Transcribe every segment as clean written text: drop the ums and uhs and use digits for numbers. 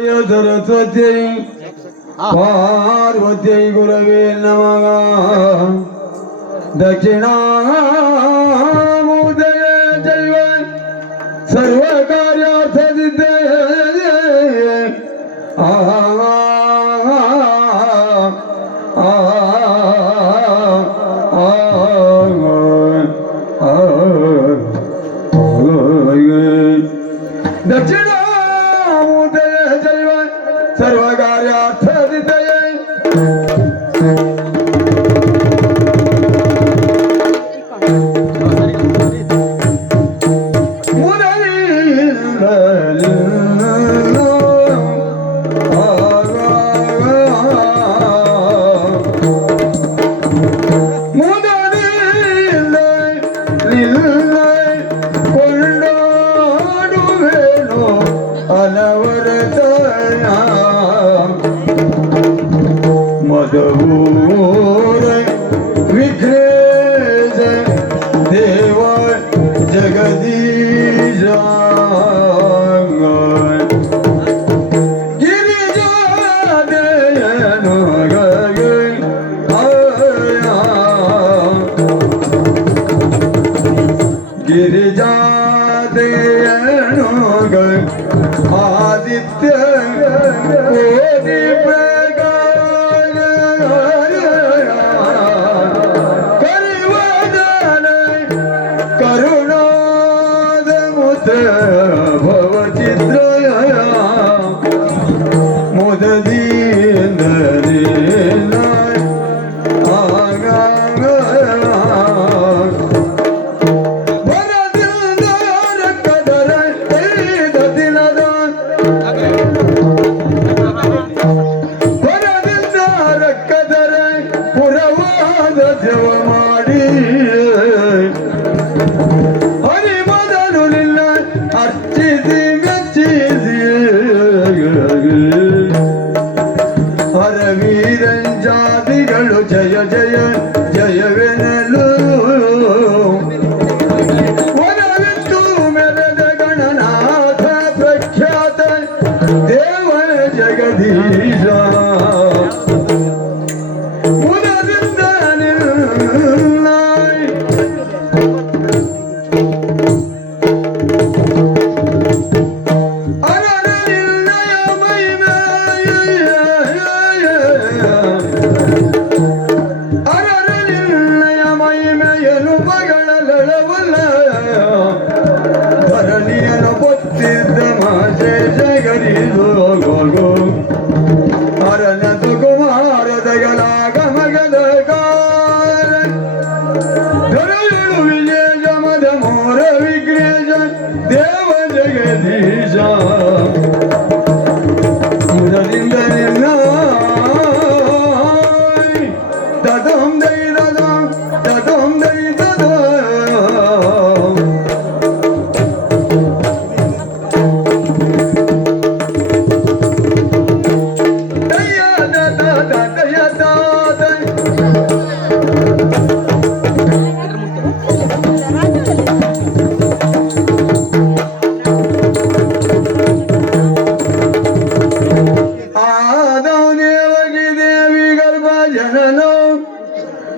सरस्वती पार्वती गुरवे नमः दक्षिणामुदय जैव सर्व कार्यार्थ सिद्धये दक्षिणामुदय जैव सर्व कार्यार्थ सिद्धये मधुर विघ्नेश देव जगदीश गिरिजा दयनु गिरिजा दयनु आदित्य कोटि भवचित्रया मुददीनरेना ಪುರವಾದ ಜವ ಮಾಡಿ ಅರ್ಚಿಸಿ ಮೆಚ್ಚಿಸಿ ಹರವೀರಂಜಾದಿಗಳು ಜಯ ಜಯ ಜಯವೆನಲು ವರವಿತ್ತು ಮೆರೆದ ಗಣನಾಥ ಪ್ರಖ್ಯಾತ ದೇವ ಜಗದೀಶ ಮುದದಿಂದ ಧರಣಿಯನ್ನು ಬೊತ್ತಿದ್ದ ಮಾಶೇಷ ಗರಿದು ಅರಣ್ಯದ ಕುಮಾರದಗಲಾಗ ಮಗದ ಕಾಲ ಧರಳು ವಿಜಯ ಮದ ಮೋರ ವಿಘ್ನೇಶ ದೇವ ಜಗದೀಶ ಮುದದಿಂದ ನಿನ್ನ ತದಂ ದೈ ತದಂ ದೈ ತದ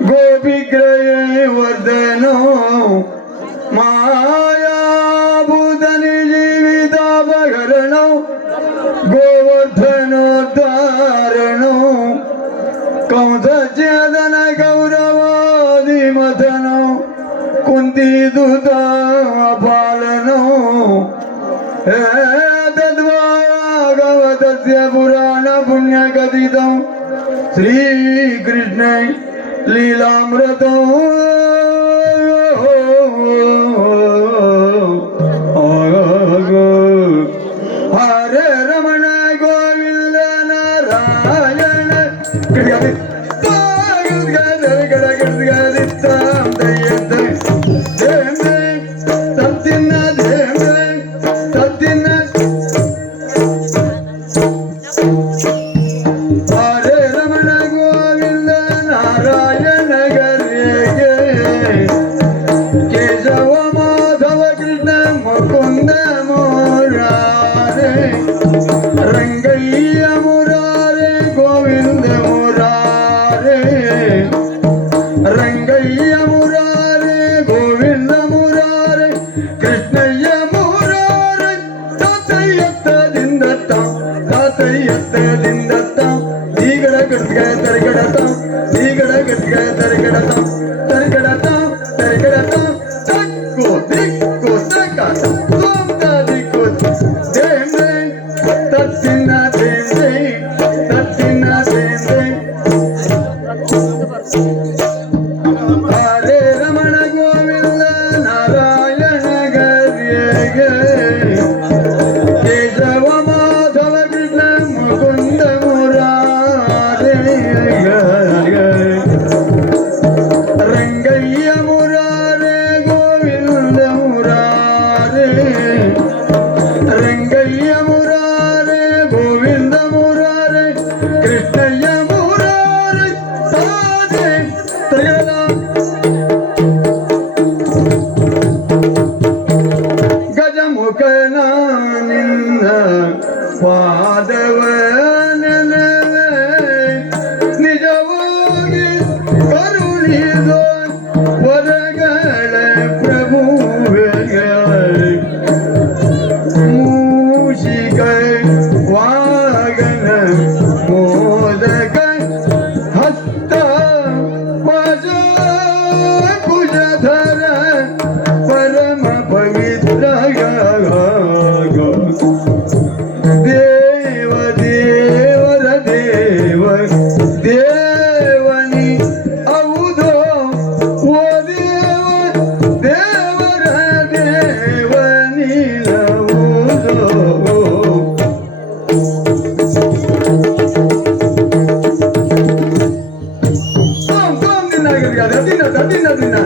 गोपिग्रये वर्धनो मायाभूतनि जीवितापहरणो गोवर्धनोद्धारणो कंसच्छेदन गौरवादिमथनो कुन्तीदूता पालनो तद्भागवतस्य पुराण पुण्यकथितं श्रीकृष्णे लीलामृतो हरे रमण गोविंद नारायण रंग ರಂಗಯ್ಯ ಮುರಾರೆ ಗೋವಿಂದ ಮುರಾರೆ ರಂಗಯ್ಯ ಮುರಾರೆ ಗೋವಿಂದ ಮುರಾರೆ ಕೃಷ್ಣಯ್ಯ ಮುರಾರೆ ತಾತಯ್ಯತ್ತದಿಂದ ಈಗಡ ಗಟ್ಗೆ ತರಗಡತ ಈಗಡ ಗಟ್ಗೆ ತರಗಡತ ತರಗಡತ ತರಗಡತ ತಕ್ಕು ದಿಕ್ಕು ತಕ್ಕ ತೋಂದ ದಿಕ್ಕು ದೇಂದೆ ತತ್ತಿನ ದೇಂದೆ ತತ್ತಿನ ದೇಂದೆ ಹರೇ ರಮಣ ಗೋವಿಂದ ನಾರಾಯಣ ಗರಿಯಗೆ ಕೇಶವ ಮಾಧವ ಕೃಷ್ಣ ಮುಕುಂದ ಮುರಾರೆ ರಂಗಯ್ಯ ಮುರಾರೆ ಗೋವಿಂದ ಮುರಾರೆ ರಂಗಯ್ಯ ಮುರಾರೆ ಗೋವಿಂದ ಮುರಾರೆ ಕೃಷ್ಣಯ್ಯ ಮುರಾರೆ ಸಾಧೆ ತಗಲ ಗಜಮುಖನ ನಿನ್ನ ಪಾದವ ನೆನವೆ ನಿಜವಾಗಿ ಕರುಣಿದ ವರಗಳ ಪ್ರಭುವೆ ಮೂಷಿಕ ವಾಗನ ಮೋದಕ ಹಸ್ತ ವಜ ಕುಜಧರ ಪರಮ ಪವಿತ್ರ ದೇವ ದೇವರ ದೇವ ದೇವನಿ ಹೌದೋ ಓ ದೇವ ದೇವರ ದೇವನಿ ಹೌದೋ ದಿನ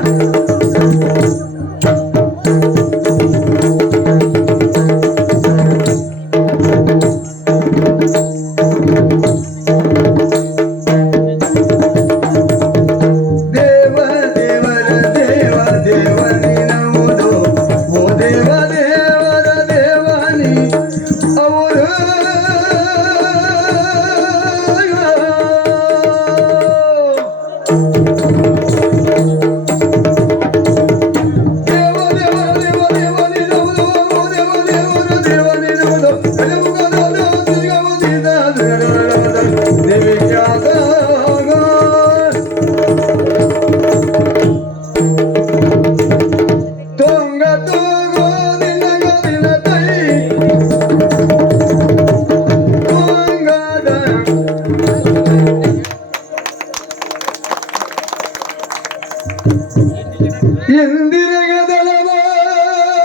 ದೇವ ದೇವರ ದೇವ ದೇವನಿ ನಮುದು ಓ ದೇವ ದೇವರ ದೇವನಿ ಅವರು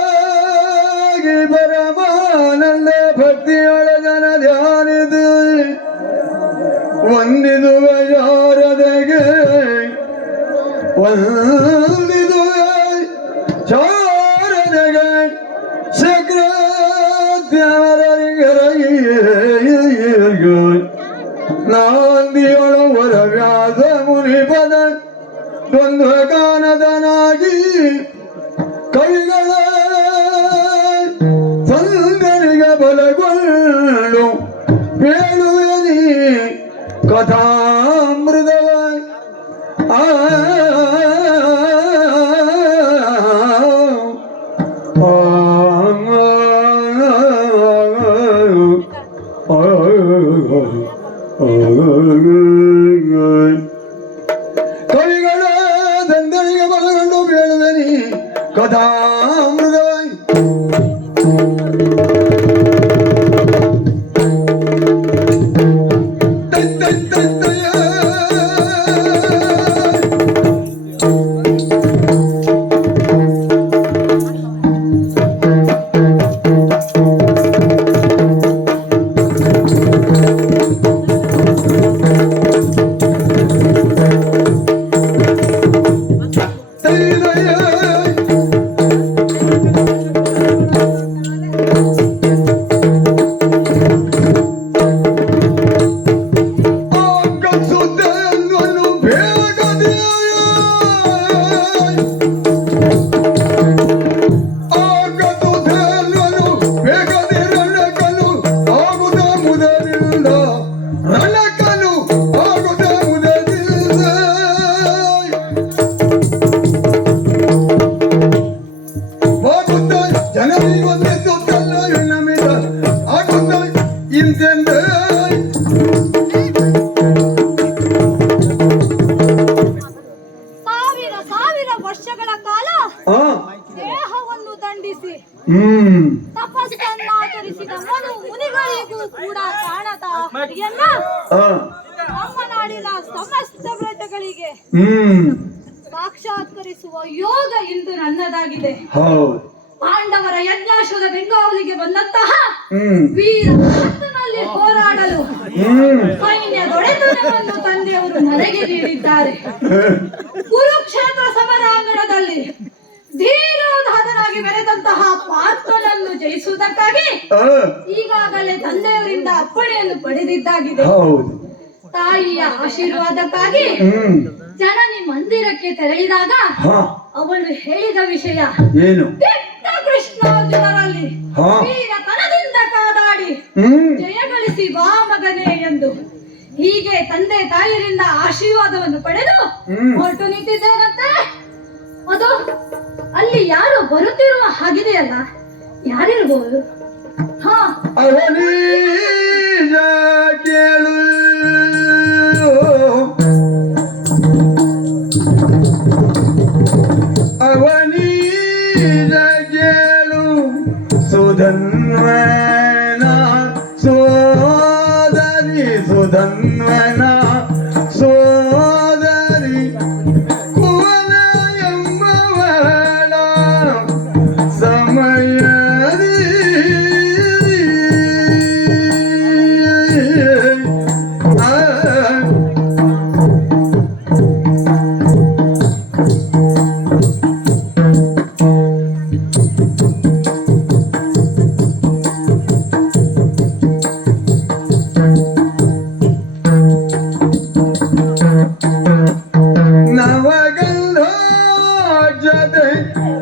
ಇಂದಿರಗದಳವಾಗಿ ಪರಮಾನಂದ ಭಕ್ತಿಯೊಳ ಜನ ಧ್ಯಾನಿದು ವಂದಿದುವ ಶಾರದೆಗೆ ವಂದಿದುವ ಶಾರದೆಗೆ ಶಕ್ರತ್ಯವರಿಗೆ ನಾಂದಿಯೊಳ ವರ ವ್ಯಾಸ ಮುನಿಪದ ದ್ವಂದ್ವಗಾನದನಾಗಿ ಕವಿಗಳ ಸಂದರಿಗೆ ಬಲಗೊಳ್ಳು ಬೇಳುವೆನಿ ಕಥಾಮೃತವ ಕವಿಗಳ ಸಂದರಿಗೆ ಬಲಗೊಂಡು ಬೇಳುವೆನಿ ಕಥಾಮೃತವಾಯಿ ಬೇಗದಿರಲು ಆಗುದ ಮುದರಿಲ್ಲ ಸಾವಿರ ಸಾವಿರ ವರ್ಷಗಳ ಕಾಲ ದೇಹವನ್ನು ದಂಡಿಸಿ ತಪಸ್ಸನ್ನಾಚರಿಸಿದ ಮನು ಮುನಿಗಳಿಗೂ ಕೂಡ ಕಾಣದ ಹರಿಯನ್ನ ನಮ್ಮ ನಾಡಿನ ಸಮಸ್ತ ವ್ರತಗಳಿಗೆ ಸಾಕ್ಷಾತ್ಕರಿಸುವ ಯೋಗ ಇಂದು ನನ್ನದಾಗಿದೆ. ಪಾಂಡವರ ಯಜ್ಞಾಶ್ವದ ಬೆಂಗಾವಲಿಗೆ ಬಂದಂತಹ ವೀರ ಭಕ್ತನಲ್ಲಿ ಹೋರಾಡಲು ಸೈನ್ಯದೊಡೆದು ನಮ್ಮನ್ನು ತಂದೆಯವರು ನನಗೆ ನೀಡಿದ್ದಾರೆ. ಕುರುಕ್ಷೇತ್ರ ಸಮರಾಂಗಣದಲ್ಲಿ ಧೀರೋದಾತನಾಗಿ ಬೆರೆದಂತಹ ಪಾರ್ಥನನ್ನು ಜಯಿಸುವುದಕ್ಕಾಗಿ ಈಗಾಗಲೇ ತಂದೆಯವರಿಂದ ಅಪ್ಪಣೆಯನ್ನು ಪಡೆದಿದ್ದಾಗಿದೆ. ತಾಯಿಯ ಆಶೀರ್ವಾದಕ್ಕಾಗಿ ಜನನಿ ಮಂದಿರಕ್ಕೆ ತೆರಳಿದಾಗ ಅವಳು ಹೇಳಿದ ವಿಷಯ ಏನು? ಕೃಷ್ಣಾರ್ಜುನರಲ್ಲಿ ವೀರತನದಿಂದ ಕಾದಾಡಿ ಜಯಗಳಿಸಿ ಬಾ ಮಗನೇ ಎಂದು ಹೀಗೆ ತಂದೆ ತಾಯಿಯರಿಂದ ಆಶೀರ್ವಾದವನ್ನು ಪಡೆದು ಹೊರಟು ನಿಂತಿದ್ದೇನಂತೆ. ಅದು ಅಲ್ಲಿ ಯಾರು ಬರುತ್ತಿರುವ ಹಾಗಿದೆಯಲ್ಲ, ಯಾರಿರ್ಬೋದು? ಕೇಳು ಅವನೀಗ ಕೇಳು ಸುಧನ್ವನ ಸೋದರಿ ಸುಧನ್ವನ ಸೋದರಿ ಕುವಲ ಎಂಬವಳ ಸಮಯದಿ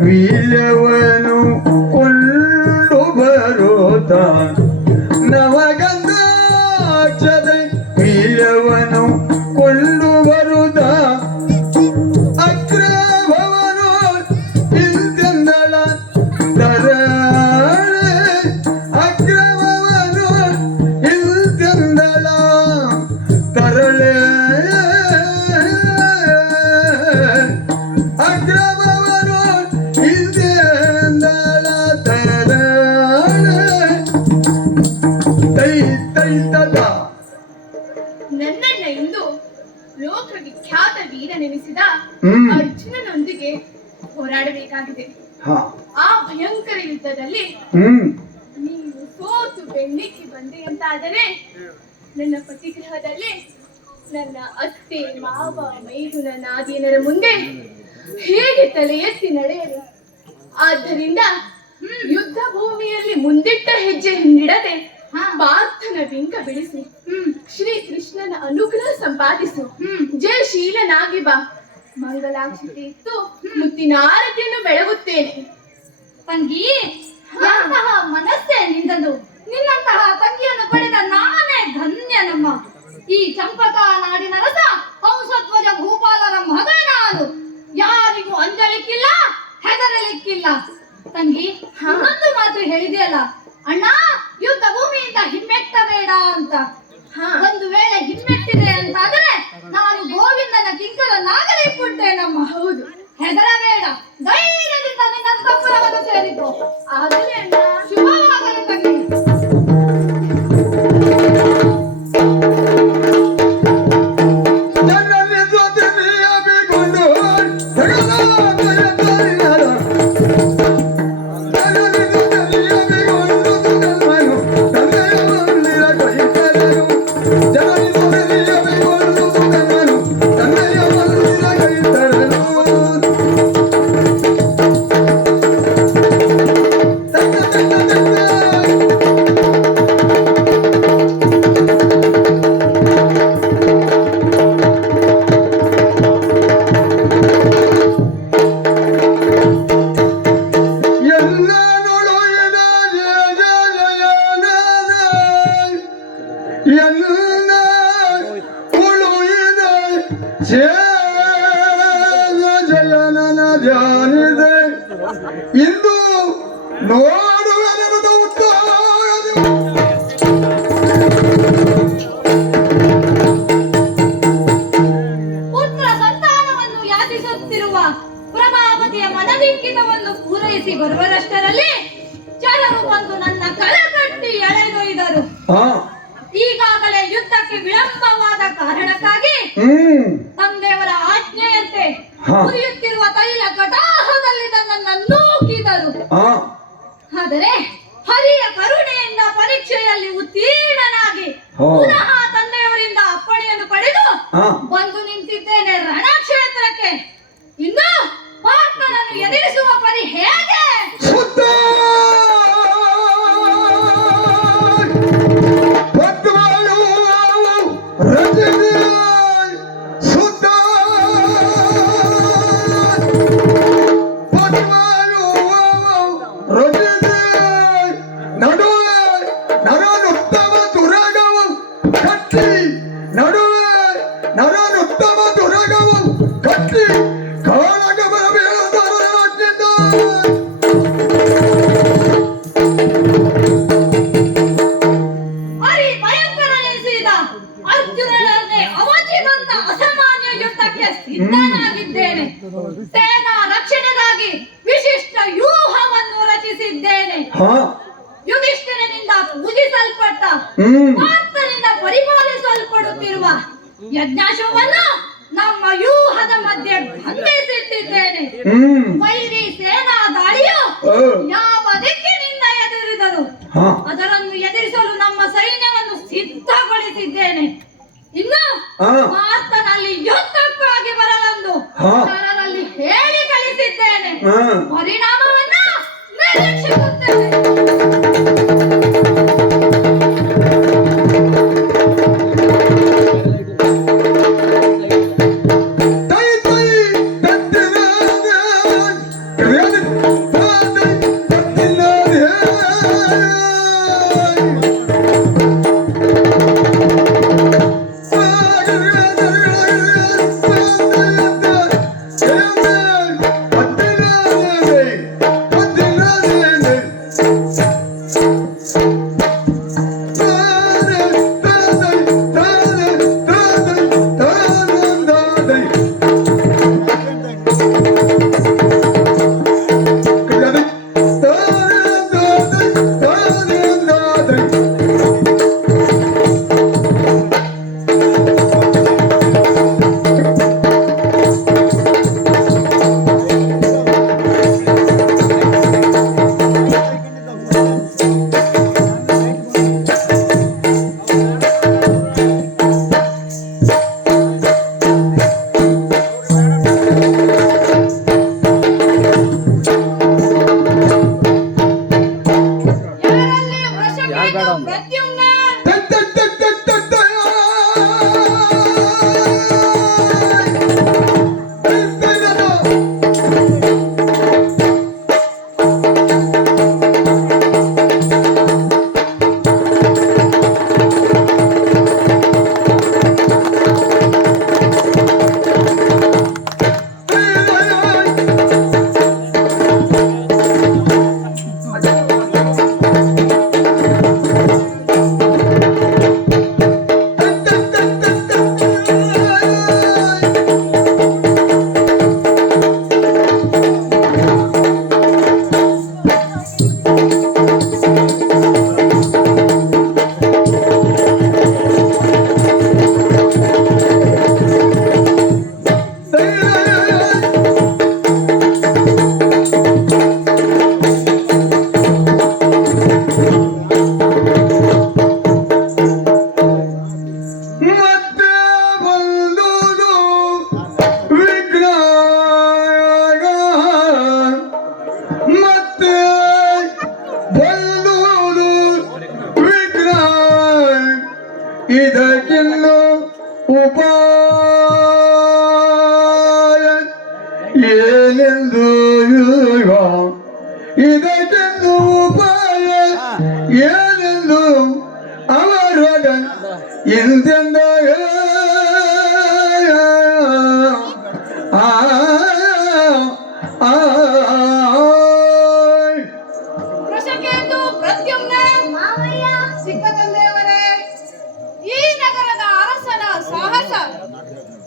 ವೀರ್ಯವನು ಕೊಂಡು ಬರುತ್ತ ನವಗಂಧಾಕ್ಷದ ವೀರ್ಯವನು ಕೊಂಡು ಬರುತ್ತ ಅಕ್ರಮವನು ಇಂದಳ ತರಳೆ ಅಕ್ರಮವನು ಇಂದಳ ತರಳೆ ನನ್ನನ್ನ ಇಂದು ಲೋಕವಿಖ್ಯಾತ ವೀರನೆನಿಸಿದ ಅರ್ಜುನನೊಂದಿಗೆ ಹೋರಾಡಬೇಕಾಗಿದೆ. ಆ ಭಯಂಕರ ಯುದ್ಧದಲ್ಲಿ ನೀನು ಸೋತು ಬೆನ್ನಿಕ್ಕಿ ಬಂದೆ ಅಂತಾದರೆ ನನ್ನ ಪತಿಗೃಹದಲ್ಲಿ ನನ್ನ ಅತ್ತೆ ಮಾವ ಮೈದುನ ನಾದಿನರ ಮುಂದೆ ಹೇಗೆ ತಲೆ ಎತ್ತಿ ನಡೆಯಲಿ? ಆದ್ದರಿಂದ ಯುದ್ಧ ಭೂಮಿಯಲ್ಲಿ ಮುಂದಿಟ್ಟ ಹೆಜ್ಜೆ ಹಿಂದಿಡದೆ ಪಾರ್ಥನ ಬಿಂಕ ಬಿಡಿಸಿ ಶ್ರೀ ಕೃಷ್ಣನ ಅನುಗ್ರಹ ಸಂಪಾದಿಸು. ಜಯಶೀಲನಾಗಿ ಬಾ. ಮಂಗಲಾಕ್ಷತೆ ಇತ್ತು ಮುತ್ತಿನಾರತಿಯನ್ನು ಬೆಳಗುತ್ತೇನೆ. ತಂಗಿ, ಎಂತಹ ಮನಸ್ಸೇ ನಿಂದದು. ನಿನ್ನಂತಹ ತಂಗಿಯನ್ನು ಪಡೆದ ನಾನೇ ಧನ್ಯನಮ್ಮ. ಈ ಚಂಪಕಾ ನಾಡಿನ ರಸ ಹಂಸಧ್ವಜ ಭೂಪಾಲರ ಮಗ ನಾನು. ಯಾರಿಗೂ ಅಂಜಲಿಕ್ಕಿಲ್ಲ, ಹೆದರಲಿಕ್ಕಿಲ್ಲ. ತಂಗಿ, ಒಂದು ಮಾತು ಹೇಳಿದೆಯಲ್ಲ, ಅಣ್ಣ ಯುದ್ಧ ಭೂಮಿಯಿಂದ ಹಿಮ್ಮೆಟ್ಟಬೇಡ ಅಂತ. ಒಂದು ವೇಳೆ ಹಿಮ್ಮೆಟ್ಟಿದೆ ಅಂತಾದರೆ ನಾನು ಗೋವಿಂದನ ಕಿಂಕರನಾಗಲಿ ಪುಟ್ಟೇನಮ್ಮ. ಹೌದು, ಹೆದರಬೇಡ, ಧೈರ್ಯದಿಂದ ನಿನ್ನ ಅಂತಃಪುರವನ್ನು ಸೇರಿಕೊ. ಆಗಲಿ ಅಣ್ಣ, ಶುಭವಾಗಲಿ ತಂಗಿ. ಇಂದು ನೋಡುವ ಈಗಾಗಲೇ ಯುದ್ಧಕ್ಕೆ ವಿಳಂಬವಾದ ಕಾರಣಕ್ಕಾಗಿ ತಂದೆಯವರ ಆಜ್ಞೆಯಂತೆ ಉರಿಯುತ್ತಿರುವ ತೈಲ ಕಟಾಹದಲ್ಲಿ ನನ್ನನ್ನು ನೂಕಿದರು. ಆದರೆ ಹರಿಯ ಕರುಣೆಯಿಂದ ಪರೀಕ್ಷೆಯಲ್ಲಿ ಉತ್ತೀರ್ಣನಾಗಿ ಪುನಃ ತಂದೆಯವರಿಂದ ಅಪ್ಪಣೆಯನ್ನು ಪಡೆದು ಬಂದು ನಿಂತಿದ್ದೇನೆ ರಣಕ್ಷೇತ್ರಕ್ಕೆ. ಇನ್ನು ಪಾರ್ಥನನ್ನು ಎದುರಿಸುವ ಪರಿ ಹೇಗೆ? ಸಿದ್ಧನಾಗಿದ್ದೇನೆ. ಸೇನಾ ರಕ್ಷಣೆಗಾಗಿ ವಿಶಿಷ್ಟ ವ್ಯೂಹವನ್ನು ರಚಿಸಿದ್ದೇನೆ. ಯುಧಿಷ್ಠಿರನಿಂದ ಪೂಜಿಸಲ್ಪಟ್ಟ ಪಾರ್ಥನಿಂದ ಪರಿಪಾಲಿಸಲ್ಪಡುತ್ತಿರುವ ಯಜ್ಞಾಶ್ವವನ್ನು ನಮ್ಮ ವ್ಯೂಹದ ಮಧ್ಯೆ ಬಂಧಿಸಿಟ್ಟಿದ್ದೇನೆ. ವೈರಿ ಸೇನಾ ದಾಳಿಯು ಯಾವ ದಿಕ್ಕಿನಿಂದ ಎದುರಿದರು ಅದನ್ನು ಎದುರಿಸಲು ನಮ್ಮ ಸೈನ್ಯವನ್ನು ಸಿದ್ಧಗೊಳಿಸಿದ್ದೇನೆ. ಇನ್ನು ಪಾರ್ಥನಲ್ಲಿ ಯುದ್ಧಕ್ಕಾಗಿ ಬರಲೆಂದು ಜನರಲ್ಲಿ ಹೇಳಿ ಕಳಿಸಿದ್ದೇನೆ. ಪರಿಣಾಮವನ್ನು ನಿರೀಕ್ಷಿಸುತ್ತೇನೆ. ಇದಕ್ಕಿನ್ನು ಉಪಾಯ ಏನೆಂದು ಇದಕ್ಕಿನ್ನು ಉಪಾಯ ಏನೆಂದು ಅವರೊಡ ಇಂತೆಂದ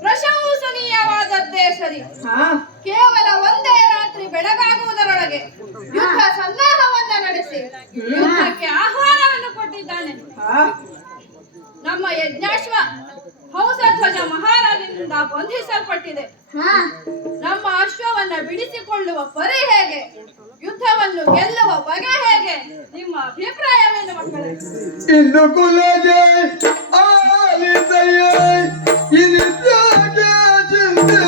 ಪ್ರಶಂಸನೀಯವಾದದ್ದೇ ಸರಿ. ಕೇವಲ ಒಂದೇ ರಾತ್ರಿ ಬೆಳಗಾಗುವುದರೊಳಗೆ ಯುದ್ಧ ಸನ್ನಾಹವನ್ನ ನಡೆಸಿ ಯುದ್ಧಕ್ಕೆ ಆಹ್ವಾನವನ್ನು ಕೊಟ್ಟಿದ್ದಾನೆ. ನಮ್ಮ ಯಜ್ಞಾಶ್ವ ಹಂಸಧ್ವಜ ಮಹಾರಾಜನಿಂದ ಬಂಧಿಸಲ್ಪಟ್ಟಿದೆ. ನಮ್ಮ ಅಶ್ವವನ್ನ ಬಿಡಿಸಿಕೊಳ್ಳುವ ಪರಿ ಹೇಗೆ? ಯುದ್ಧವನ್ನು ಗೆಲ್ಲುವ ಬಗೆ ಹೇಗೆ? ನಿಮ್ಮ ಅಭಿಪ್ರಾಯವೇನು ಮಕ್ಕಳೇ? ಇಂದು ಕುಲಜ ಆಲಿದಯ ಇನಿತ್ಯಾಗ ಚಿಂತೆ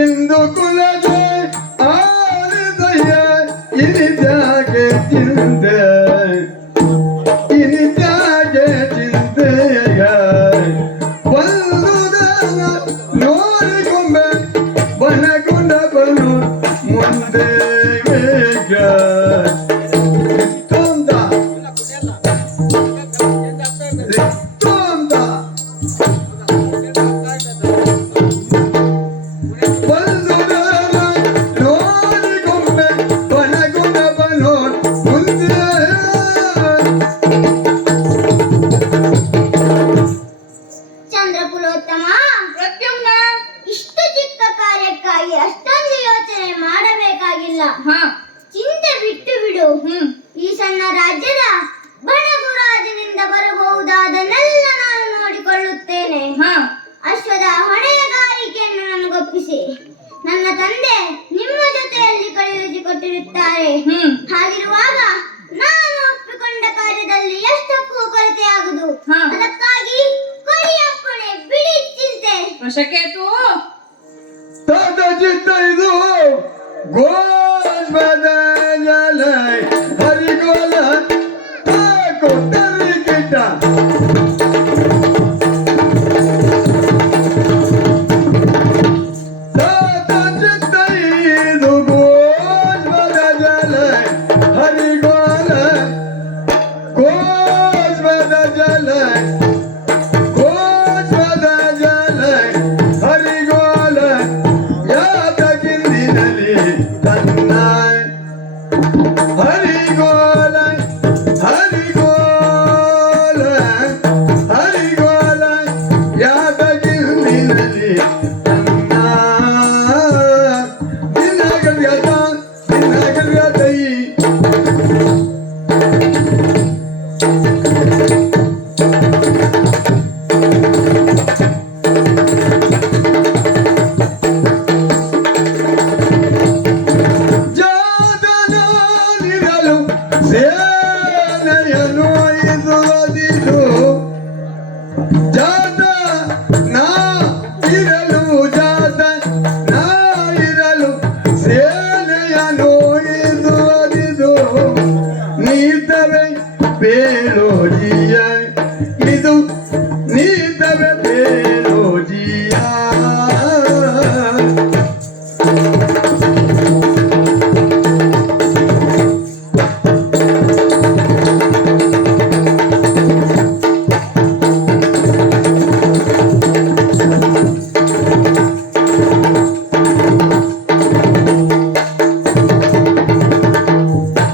ಇಂದು ಕುಲಜ ಆಲಿದಯ ಇನಿತ್ಯಾಗ ಚಿಂತೆ ಇನಿತ್ಯಾಗ ಚಿಂತೆಯ ನೋಡಿಕೊಂಬೆ ಬನಗುಂಡ ಬನು ಮುಂದೆ ತೊಂದ ನೋಡಿಕೊಂಬೆ ಬನಗುಂಡ ಬನು ಮುಂದೆ ಚಂದ್ರಕುಲೋತ್ತಮ, ಪ್ರತ್ಯುಮ್ನ ಇಷ್ಟು ಚಿಕ್ಕ ಕಾರ್ಯಕ್ಕಾಗಿ ಅಷ್ಟೊಂದು ಯೋಚನೆ ಮಾಡಬೇಕಾಗಿಲ್ಲ. ಚಿಂತೆ ಬಿಟ್ಟು ಬಿಡು. ಈ ಸಣ್ಣ ರಾಜ್ಯದ ಬಣಗುರಾಜನಿಂದ ಬರಬಹುದಾದನ್ನೆಲ್ಲ ನಾನು ನೋಡಿಕೊಳ್ಳುತ್ತೇನೆ. ಅಶ್ವದ ಹೊಣೆಗಾರಿಕೆಯನ್ನು ನನಗೊಪ್ಪಿಸಿ. ನನ್ನ ತಂದೆ ನಿಮ್ಮ ಜೊತೆಯಲ್ಲಿ ಕಳುಹಿಸಿಕೊಟ್ಟಿರುತ್ತಾರೆ. ಹಾಗಿರುವಾಗ ನಾನು ಒಪ್ಪಿಕೊಂಡ ಕಾರ್ಯದಲ್ಲಿ ಎಷ್ಟಕ್ಕೂ ಕೊರತೆಯಾಗುವುದು. ಅದಕ್ಕಾಗಿ ಕೊಡಿಯಪ್ಪಣೆ, ಬಿಡಿ ಚಿಂತೆ. ವಶಕೇತು ತಾತ ಚಿತ್ತ ಇದು ಗೋಸ್ಮದಲ ಹರಿಗೋಲ ಕೊಟ್ಟರಿ ಕಿಟ್ಟ ತಾತ ಚಿತ್ತ ಇದು ಗೋಸ್ಮದಲ ಹರಿಗೋಲ ಗೋಸ್ಮದ ಜಲ ಗೋಸ್ಮದ ಜಲ ಹರಿಗೋಲ ಯಾತಗಿಂದಿನಲ್ಲಿ ತನ್ನ ಹರಿಗೋಲ ಹರಿಗೋಲ ಹರಿಗೋಲ ಯಾತಗಿಂದಿನಲ್ಲಿ ತನ್ನ ದಿನಗಲ್ಯದೈ ಜಾದನಿರಲು ಸೇನೆಯನ್ನು ಇದುವದಿದು ಜಾತ ನಾ ಇರಲು ಜಾತ ನಾ ಇರಲು ಸೇನೆಯನ್ನು ಇದುವದಿದು ನೀತವೇ ಬೇಳೋಜಿಯ ಇದು ನೀತವೇ ಬೇಳೋಜಿಯ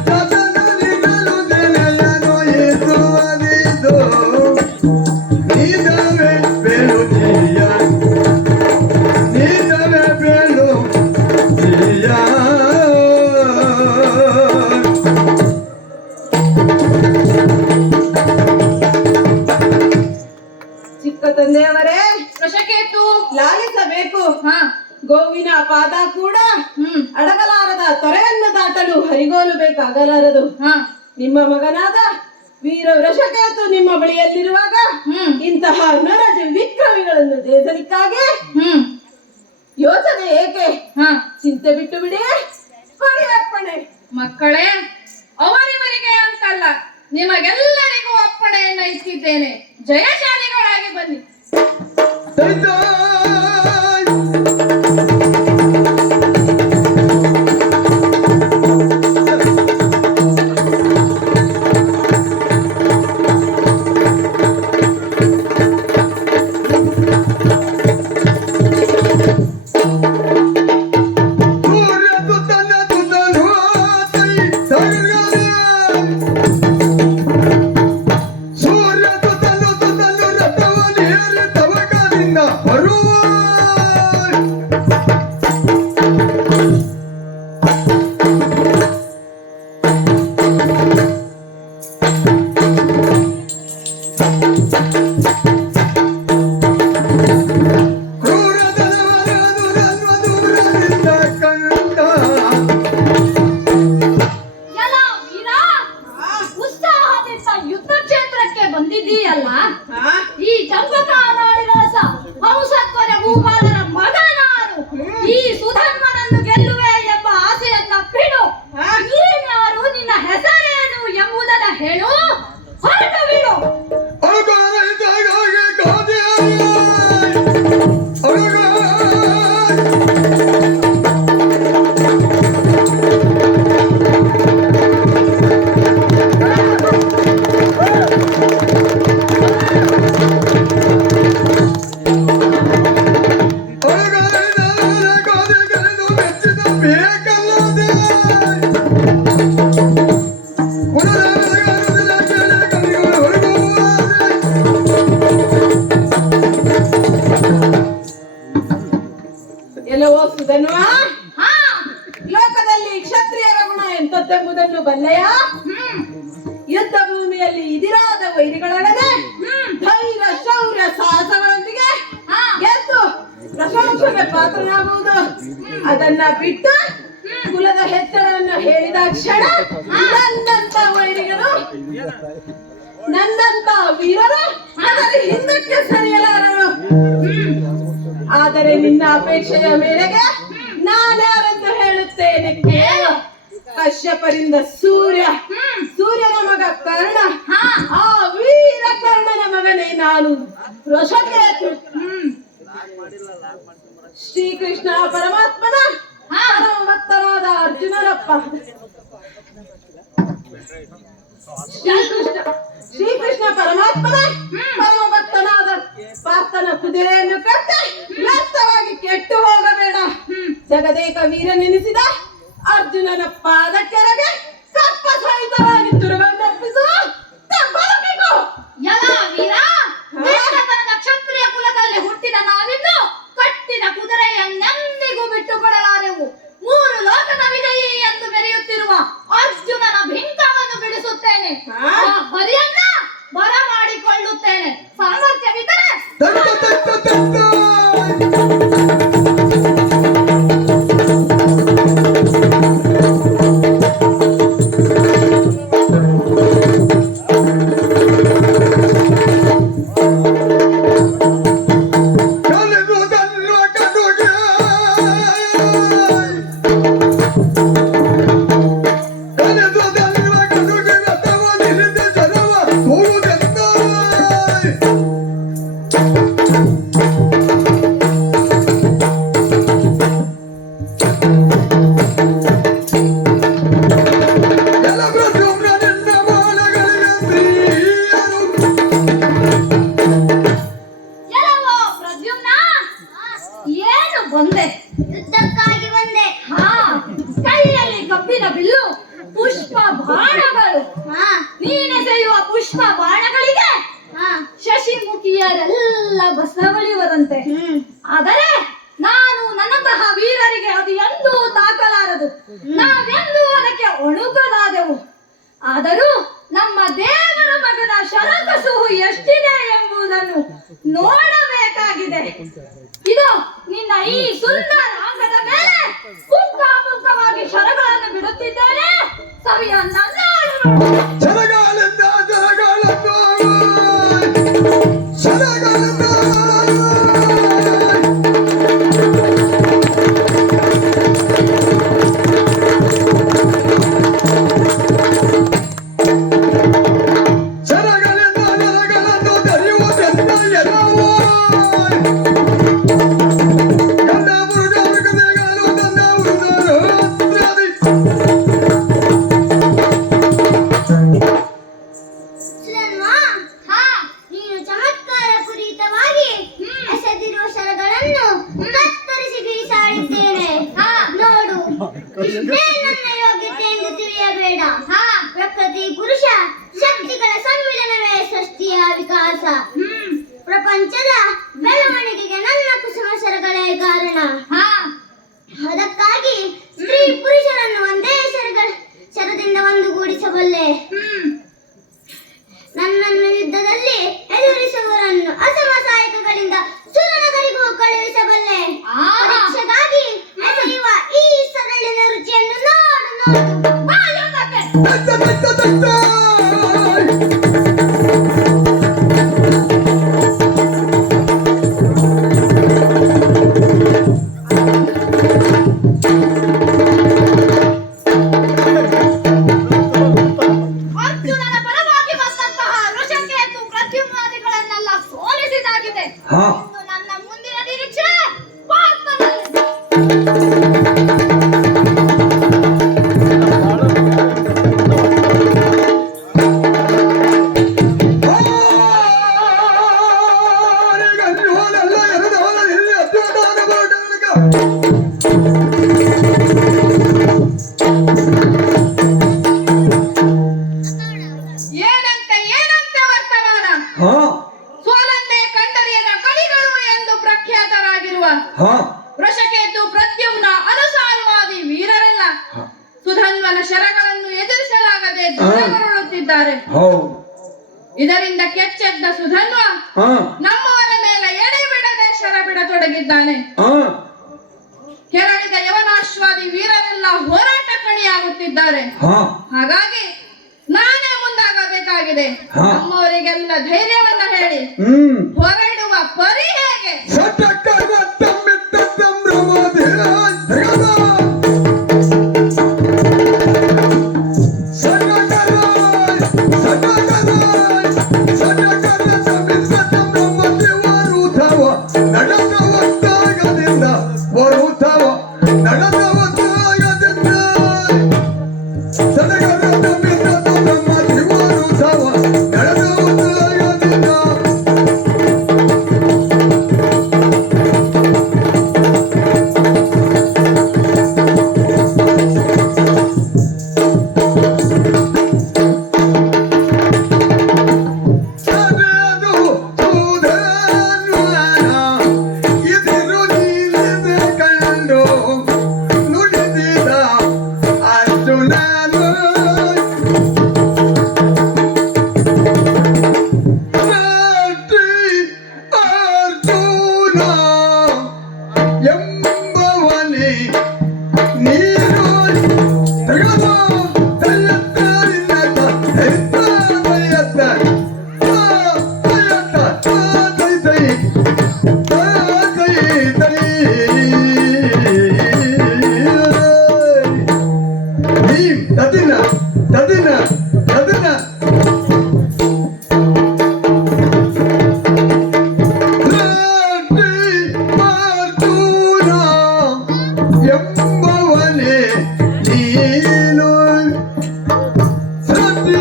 ಜಾತನಿರಲು ಸೇನೆಯನ್ನು ಇದುವದಿದು ನೀತವೇ ಬೇಳೋಜಿಯ ನೀತವೇ ಬೇಳೋಜಿಯ ಚಿಕ್ಕ ತಂದೆಯವರೇ, ವಶಕೇತು ಲಾಲಿಸಬೇಕು. ಗೋವಿನ ಪಾದ ಕೂಡ ಅಡಗಲಾರದ ತೊರೆಯನ್ನು ದಾಟಲು ಹರಿಗೋಲು ಬೇಕಾಗಲಾರದು. ನಿಮ್ಮ ಮಗನಾದ ವೀರ ವೃಷಕೇತು ನಿಮ್ಮ ಬಳಿಯಲ್ಲಿರುವಾಗ ಇಂತಹ ನರಜ ವಿಕ್ರಮಿಗಳನ್ನು ಜಯಿಸಲಿಕ್ಕಾಗಿ ಯೋಚನೆ ಏಕೆ? ಚಿಂತೆ ಬಿಟ್ಟು ಬಿಡಿ, ಕೊಡಿ ಅಪ್ಪಣೆ. ಮಕ್ಕಳೇ, ಅವರಿವರಿಗೆ ಅಂತಲ್ಲ, ನಿಮಗೆಲ್ಲರಿಗೂ ಅಪ್ಪಣೆಯನ್ನ ಇಟ್ಟಿದ್ದೇನೆ. ಜಯಶಾಲಿಗಳಾಗಿ ಬನ್ನಿ. ಸೂರ್ಯ ತುತ್ತನ ತುತ್ತನು ತೈ ಇದೆಯಲ್ಲ, ಹಾ? ಈ ಚಂಪಕಾ ನಾಡಿರಸ ವಂಶತ್ವದ ಭೂಪಾಲರ ಮಗ ನಾನು. ಈ ಸುಧರ್ಮನನ್ನು ಗೆಲ್ಲುವೆ ಎಂಬ ಆಸೆಯನ್ನ ಬಿಡು. ಹಾ? ನೀನ್ಯಾರು, ನಿನ್ನ ಹೆಸರೇನು ಎಂಬುದನ್ನ ಹೇಳು, ಹೊರಟು ಬಿಡು. ಎಲ್ಲವೋ ಸುಧನ್ವ, ಹಾ, ಲೋಕದಲ್ಲಿ ಕ್ಷತ್ರಿಯರ ಗುಣ ಎಂತದ್ದೆಂಬುದನ್ನು ಬಲ್ಲೆಯ? ಯುದ್ಧ ಭೂಮಿಯಲ್ಲಿ ಇದಿರಾದ ವೈರಿಗಳೊಡನೆ ಧೈರ್ಯ ಶೌರ್ಯ ಸಾಹಸಗಳೊಂದಿಗೆ ಗೆದ್ದು ಪ್ರಶಂಸೆಗೆ ಪಾತ್ರನಾಗುವುದು. ಅದನ್ನ ಬಿಟ್ಟು ಕುಲದ ಹೆಚ್ಚಳವನ್ನು ಹೇಳಿದ ಕ್ಷಣ ನನ್ನಂತ ವೈರಿಗಳು, ನನ್ನಂತ ವೀರರು ಅದರ ಹಿಂದಕ್ಕೆ ಸರಿಯಲಾರರು. ಆದರೆ ನಿನ್ನ ಅಪೇಕ್ಷೆಯ ಮೇರೆಗೆ ನಾನ್ಯಾರೆಂದು ಹೇಳುತ್ತೇನೆ ಕೇಳು. ಕಶ್ಯಪರಿಂದ ಸೂರ್ಯನ ಮಗ ಕರ್ಣ, ಆ ವೀರ ಕರ್ಣನ ಮಗನೇ ನಾನು ವೃಷಕೇತು. ಶ್ರೀಕೃಷ್ಣ ಪರಮಾತ್ಮನ ಭಕ್ತರಾದ ಅರ್ಜುನರಪ್ಪ. ಶ್ರೀಕೃಷ್ಣ ಪರಮಾತ್ಮನ ಪರಮ ಭಕ್ತನಾದ ಪಾರ್ಥನ ಕುದುರೆಯನ್ನು ಕಟ್ಟಿ ವ್ಯರ್ಥವಾಗಿ ಕೆಟ್ಟು ಹೋಗಬೇಡ. ಜಗದೇಕ ವೀರನೆನಿಸಿದ ಅರ್ಜುನನ ಪಾದಕ್ಕೆರಗೆ ಕಪ್ಪ ಸಹಿತವಾಗಿ ತುರುಗನ್ನೊಪ್ಪಿಸು. ಯಲ ವೀರ, ದೇಶಕನ ಕ್ಷತ್ರಿಯ ಕುಲದಲ್ಲಿ ಹುಟ್ಟಿದ ನಾವಿನ್ನು ಕಟ್ಟಿದ ಕುದುರೆಯನ್ನೆಂದಿಗೂ ಬಿಟ್ಟು ಕೊಡಲಾರೆವು. 3 ಲೋಕದ ವಿಜಯಿ ಎಂದು ಮೆರೆಯುತ್ತಿರುವ ಅರ್ಜುನನ ಬಿಂಕವನ್ನು ಬಿಡಿಸುತ್ತೇನೆ. ಆ ಹರಿಯನ್ನ ಬರಮಾಡಿಕೊಳ್ಳುತ್ತೇನೆ. ಸಾಮರ್ಥ್ಯವಿದ್ದರೆ ಬಂದೆ, ಯುದ್ಧಕ್ಕಾಗಿ ಬಂದೆ. ಕೈಯಲ್ಲಿ ಕಬ್ಬಿನ ಬಿಲ್ಲು, ಪುಷ್ಪ ಬಾಣಗಳು. ನೀನೆಸೆಯುವ ಪುಷ್ಪ ಬಾಣಗಳಿಗೆ ಶಶಿಮುಖಿಯರೆಲ್ಲ ಬಸವಳಿವರಂತೆ. ಆದರೆ ನಾನು ನನ್ನಂತಹ ವೀರರಿಗೆ ಅದು ಎಂದೂ ತಾಕಲಾರದು. ನಾವೆಂದೂ ಅದಕ್ಕೆ ಒಣುಕಲಾದೆವು. ಆದರೂ ನಮ್ಮ ದೇವರ ಮಗನ ಶರಕಸುಹು ಎಷ್ಟಿದೆ ಎಂಬುದನ್ನು ನೋಡಬೇಕಾಗಿದೆ. ಇದು ನಿನ್ನ ಈ ಸುಂದರ ಅಂಗದ ಮೇಲೆ ಪುಂಖಾಪುಂಖವಾಗಿ ಶರಗಳನ್ನು ಬಿಡುತ್ತಿದ್ದೇನೆ. ಸವಿಯ ನನ್ನ ಪ್ರಕೃತಿ ಪುರುಷ ಶಕ್ತಿಗಳ ಸಮ್ಮಿಲನವೇ ಸೃಷ್ಟಿಯ ವಿಕಾಸ. ಪ್ರಪಂಚದ ಬೆಳವಣಿಗೆಗೆ ನನ್ನ ಕುಸುಮ ಶರಗಳೇ ಕಾರಣ. ಅದಕ್ಕಾಗಿ ಸ್ತ್ರೀ ಪುರುಷರನ್ನು ಒಂದೇ ಶರದಿಂದ ಒಂದುಗೂಡಿಸಬಲ್ಲೆ. ನನ್ನನ್ನು ಯುದ್ಧದಲ್ಲಿ ಎದುರಿಸುವವರನ್ನು ಅಸಮಸಾಯಕಗಳಿಂದ ಸುರನಗರಿಗೂ ಕಳುಹಿಸಬಲ್ಲೆ. ಪರೀಕ್ಷೆಗಾಗಿ ಎಸೆಯುವ ಈ ಸರಳಿನ ರುಚಿಯನ್ನು ನೋಡು. ಹೊರಗುರುಳುತ್ತಿದ್ದಾರೆ. ಹೌದು. ಇದರಿಂದ ಕೆಚ್ಚೆದ್ದ ಸುಧನ್ವ ಹಾ ನಮ್ಮವರ ಮೇಲೆ ಎಡೆ ಬಿಡದೆ ಶರ ಬಿಡತೊಡಗಿದ್ದಾನೆ. ಹಾ ಕೆರಳಿದ ಯವನಾಶ್ವಾದಿ ವೀರರೆಲ್ಲ ಹೋರಾಟ ಕಣಿಯಾಗುತ್ತಿದ್ದಾರೆ. ಹಾ ಹಾಗಾಗಿ ನಾನೇ ಮುಂದಾಗಬೇಕಾಗಿದೆ. ಹಾ. ನಮ್ಮವರಿಗೆಲ್ಲ ಧೈರ್ಯವನ್ನ ಹೇಳಿ ಹೊರಡುವ ಪರಿ ಹೇಗೆ? ಸಟಕರ ತಮ್ಮಿದ್ದ ಸಂಭ್ರಮದಿಂದ ಜಗದ ಸಟಕರ ತಮ್ಮಿದ್ದ ಸಂಭ್ರಮದಿಂದ ವರುಥವ ನಡೆದ ಒತ್ತಾಯದಿಂದ ವರುಥವ ನಡೆದ ಒತ್ತಾಯದಿಂದ ಸಟಕರ ತಮ್ಮಿದ್ದ ಸಂಭ್ರಮದಿಂದ ವರುಥವ ನಡೆದ ಒತ್ತಾಯದಿಂದ ಸದದು ಸುಧನ್ವನ ಇದಿರು ನೀಲಿದೆ ಕಂಡು ನುಡಿದಿದ ಅರ್ಜುನನು ರಾತ್ರಿ ಅರ್ಜುನ ಎಂಬವನೇ ನೀನು ತೆಗೆದು ದಯತ್ತ ತದಿನ ತದಿನ ತದಿನ ಎಂಬವನೇ ನೀನು ಸತ್ಯ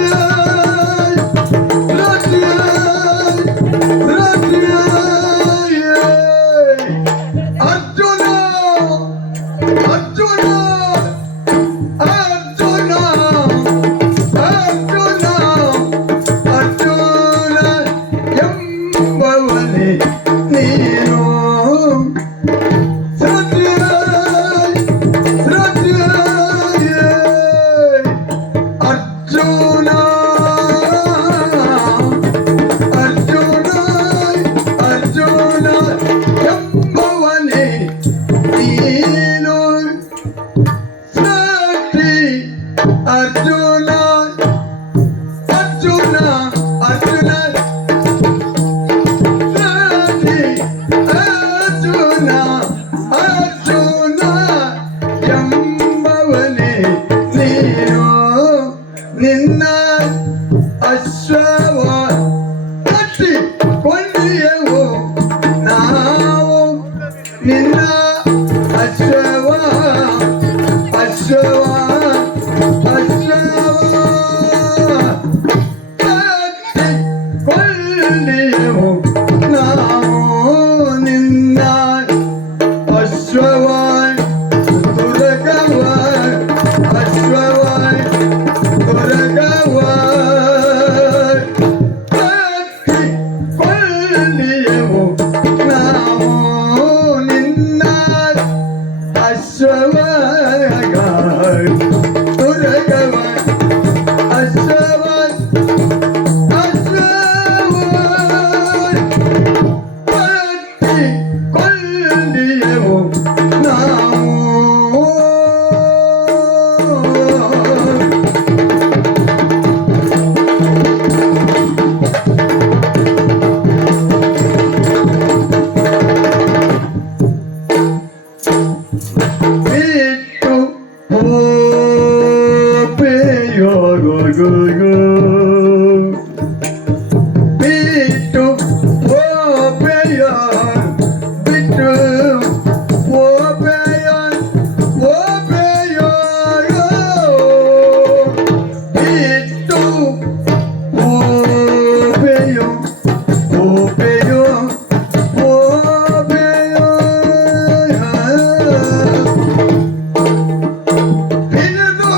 ಸತ್ಯ ಸತ್ಯ ಅರ್ಜುನ ಅರ್ಜುನ ಅರ್ಜುನ ಅರ್ಜುನ ಅರ್ಜುನ ಎಂಬವನೇ ನೀನು ಸತ್ಯ ಸತ್ಯ ಅರ್ಜುನ ಅರ್ಜುನ ಅರ್ಜುನ ಎಂಬವನೇ ನೀನು ಸಾಕ್ಷಿ ಅರ್ಜುನ ಅರ್ಜುನ ಅರ್ಜುನ ಸಾಕ್ಷಿ ಅರ್ಜುನ ಅರ್ಜುನ ಎಂಬವನೇ ನೀನು ನಿನ್ನ ಅಶ್ವವ ಕಟ್ಟಿಕೊಂಡಿಯೆವು ನಾವು ನಿನ್ನ ಅಶ್ವವ ಅಶ್ವವ ಅಶ್ವವ ಕಟ್ಟಿಕೊಂಡಿಯೆವು ನಾವು ನಿನ್ನ ಅಶ್ವವ ದುರ್ಗವ ಅಶ್ವವ ದುರ್ಗವ ಕಟ್ಟಿಕೊಳ್ಳಿಯೆವು ನಾವು ನಿನ್ನ ಅಶ್ವವ ದುರ್ಗವ ಅಶ್ವವ ಅಶ್ವವ ಕಟ್ಟಿಕೊಳ್ಳಿಯೆವು ನಾವು ಬಿಟ್ಟು ಹೋಪೆಯೋಗೋ ಬಿಟ್ಟು ಹೋಪೆಯ ಬಿಟ್ಟು ಹೋಪೆಯ ಹೋಪೆಯೋ ಬಿಟ್ಟು ಹೋಪೆಯೋ ಹೋಪೆಯೋ ಹೋಪೆಯೋ ಹಿಡಿದು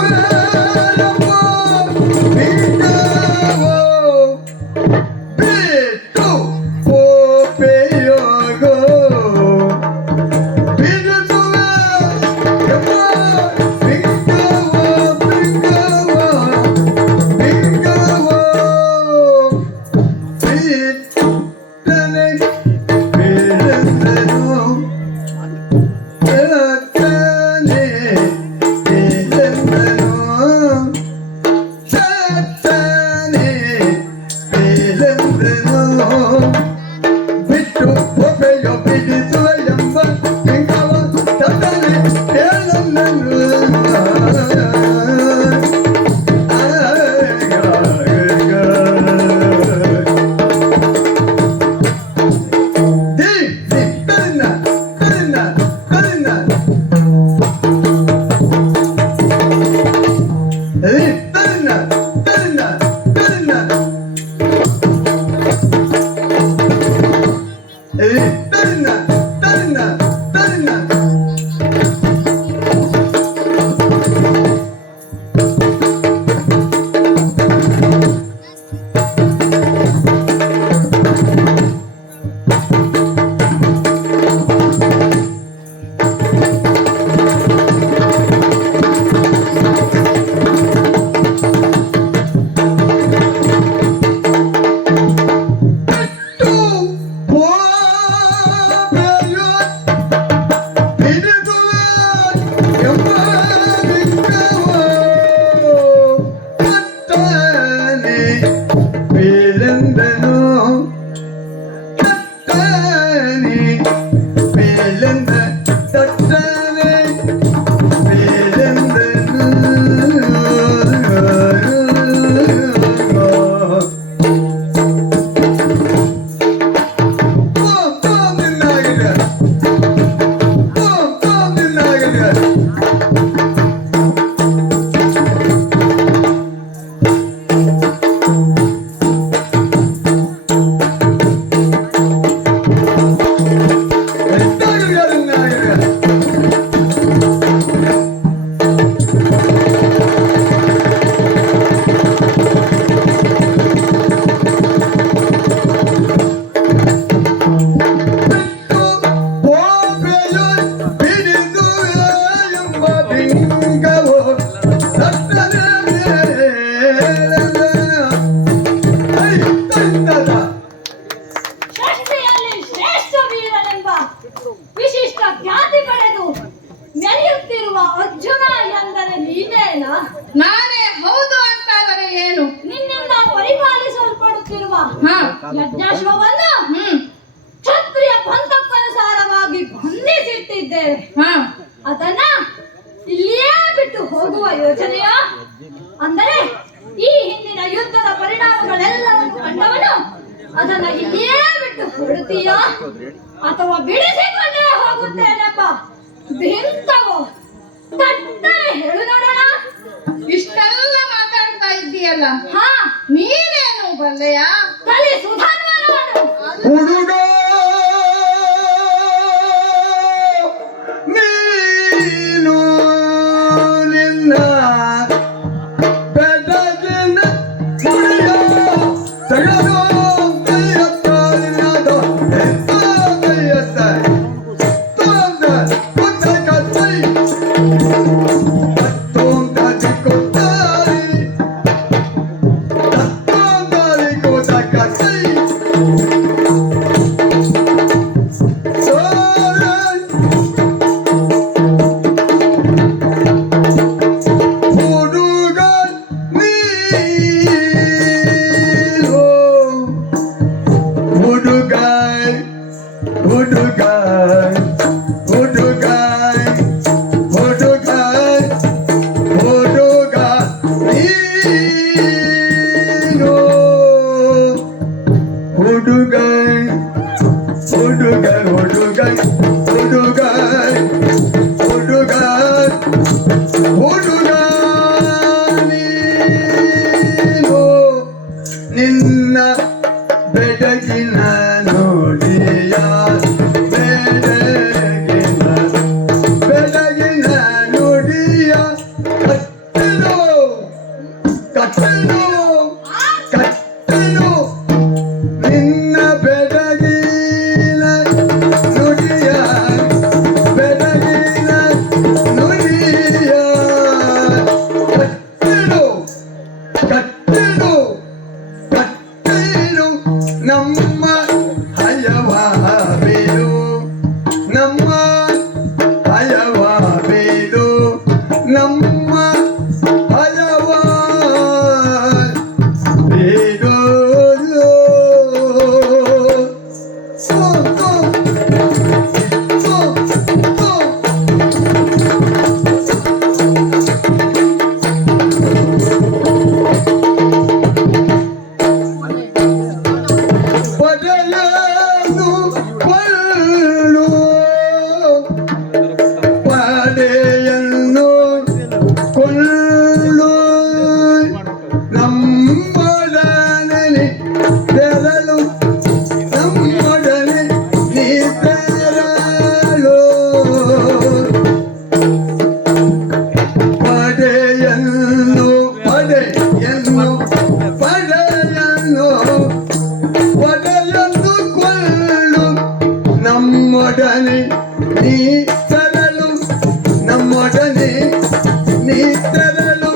ಯಜ್ಞಾಶ್ವವನ್ನು ಕ್ಷತ್ರಿಯ ಪಂಥಕ್ಕನುಸಾರವಾಗಿ ಬಂಧಿಸಿಟ್ಟಿದ್ದೇವೆ. ಅದನ್ನ ಇಲ್ಲಿಯೇ ಬಿಟ್ಟು ಹೋಗುವ ಯೋಚನೆಯ ಅಂದರೆ ಈ ಹಿಂದಿನ ಯುದ್ಧದ ಪರಿಣಾಮಗಳೆಲ್ಲವನ್ನು ಕಂಡವನು ಅದನ್ನ ಇಲ್ಲಿಯೇ ಬಿಟ್ಟು ಹೊರಡ್ತೀಯೋ ಅಥವಾ ಬಿಡಿಸಿಕೊಂಡೇ ಹೋಗುತ್ತೇನೆಂಬ ಬಿಂಕವು ತಟ್ಟನೆ ಹೇಳು ನೋಡೋಣ. ಇಷ್ಟೆಲ್ಲ ಮಾತಾಡ್ತಾ ಇದ್ದೀಯಲ್ಲ, ಹಾ ನೀನೇನು ಬಲ್ಲೆಯ? ಕಲಿಸು ಧನ್ವನವನ್ನು. ಹುಡುಗ ನೀನು ನಿನ್ನ ಬೆದಗಿನ ಕುಡಿಯ ತಗದು ಕೈಯತ್ತ ನಿನ್ನದು ಎತ್ತ ಕೈಯತ್ತ ತಂದ ಕುತ್ತ ಕತ್ತೈ ತತ್ತೊಂದದಿ ಕುತ್ತಾರಿ ತತ್ತೊಂದದಿ ಕುತ್ತ ಕತ್ತೈ ನಿನ್ನ ಬೆಡಗಿನ ನೋಡಿಯ ಬೆಡಗಿನ ನೋಡಿಯ ಕಟ್ಟೆನು ಕಟ್ಟೆನು ಕಟ್ಟೆನು ನಿನ್ನ ಬೆಡಗಿನ ನುಡಿಯ ಬೆಡಗಿನ ನುಡಿಯ ಕಟ್ಟೆನು ಕಟ್ಟೆನು ಕಟ್ಟೆನು ನಮ್ಮ ಹಯವಾಬೇಲು ನಮ್ಮ ಹಯವಾಬೇಲು ನಮ್ಮ ಹಯವಾಬೇಲು ಪಡೆಯನು ಕೊಳ್ಳು ಪಡೆಯನ್ನು ಕೊಳ್ಳು ನಮ್ಮೊಡನೆ ತೆರಳು ನಮ್ಮೊಡನೆ ನೀ ತೆರಳು ಪಡೆಯನ್ನು ಪಡೆಯನ್ನು ಪಡೆಯನ್ನು ಒಡೆಯೊಂದು ಕೊಳ್ಳು ನಮ್ಮೊಡನೆ ನೀ ತೆರಳು ನಮ್ಮೊಡನೆ ನೀ ತೆರಳು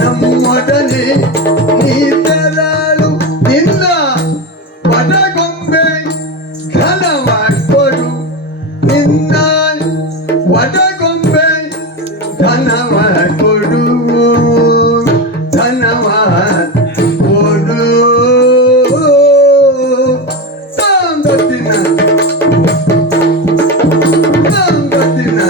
ನಮ್ಮೊಡನೆ ನೀ ತೆರಳು ನಿನ್ನ ಒಡಗೊಂಬೆ ಘನವ ಕೊಡು ನಿನ್ನ ಒಡಗೊಂಬೆ ಘನವ ಕೊಡು ಘನವ ಕೊಡು ಸಂಗತಿನ ಸಂಗತಿನ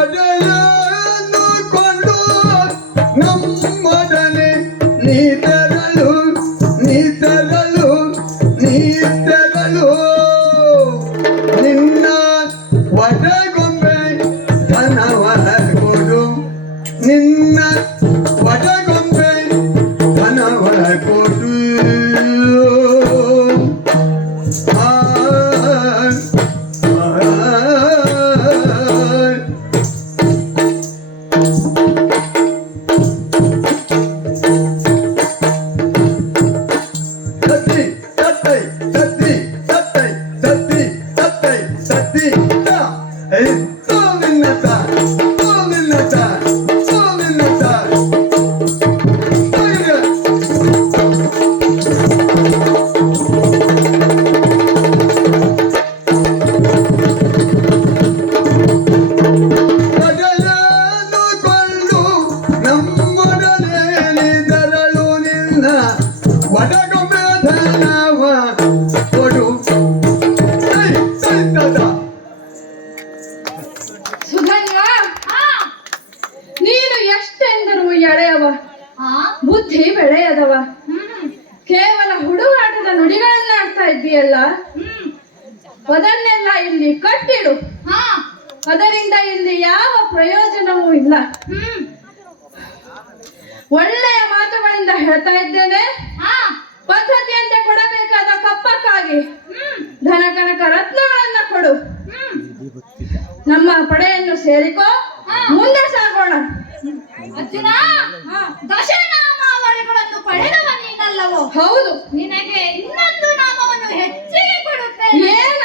ಪಡೆಯನ್ನು ಕೊಂಡು ನಮ್ಮೊಡನೆ ನೀ ತೆರಳು ನೀ ತೆರಳು ನೀ ತೆರಳು ನಿನ್ನ ಒಡಗೊಂಬೆ ಧನವ ಕೊಡು ನಿನ್ನ ಒಡಗೊಂಬೆ ಧನವ ಕೊಡು ಆ ತತ್ತಿ ತತ್ತೈ ತತ್ತಿ ತತ್ತೈ ತತ್ತೈ ತತ್ತಿ ತ ಅದನ್ನೆಲ್ಲ ಇಲ್ಲಿ ಕಟ್ಟಿಡು. ಹಾ ಅದರಿಂದ ಇಲ್ಲಿ ಯಾವ ಪ್ರಯೋಜನವೂ ಇಲ್ಲ. ಒಳ್ಳೆಯ ಮಾತುಗಳಿಂದ ಹೇಳ್ತಾ ಇದ್ದೇನೆ. ಹಾ ಪದ್ಧತಿಯಂತೆ ಕೊಡಬೇಕಾದ ಕಪ್ಪಕ್ಕಾಗಿ ಧನ ಕನಕ ರತ್ನಗಳನ್ನ ಕೊಡು. ನಮ್ಮ ಪಡೆಯನ್ನು ಸೇರಿಕೋ, ಮುಂದೆ ಸಾಗೋಣ. ಅರ್ಜುನ, ದಶನಾಮಾವಳಿಗಳನ್ನು ಪಡೆದವ ನೀನಲ್ಲವೋ? ಹೌದು. ನಿನಗೆ ಇನ್ನೊಂದು ನಾಮವನ್ನು ಹೆಚ್ಚಿಗೆ ಕೊಡುತ್ತೇನೆ. ಏನ?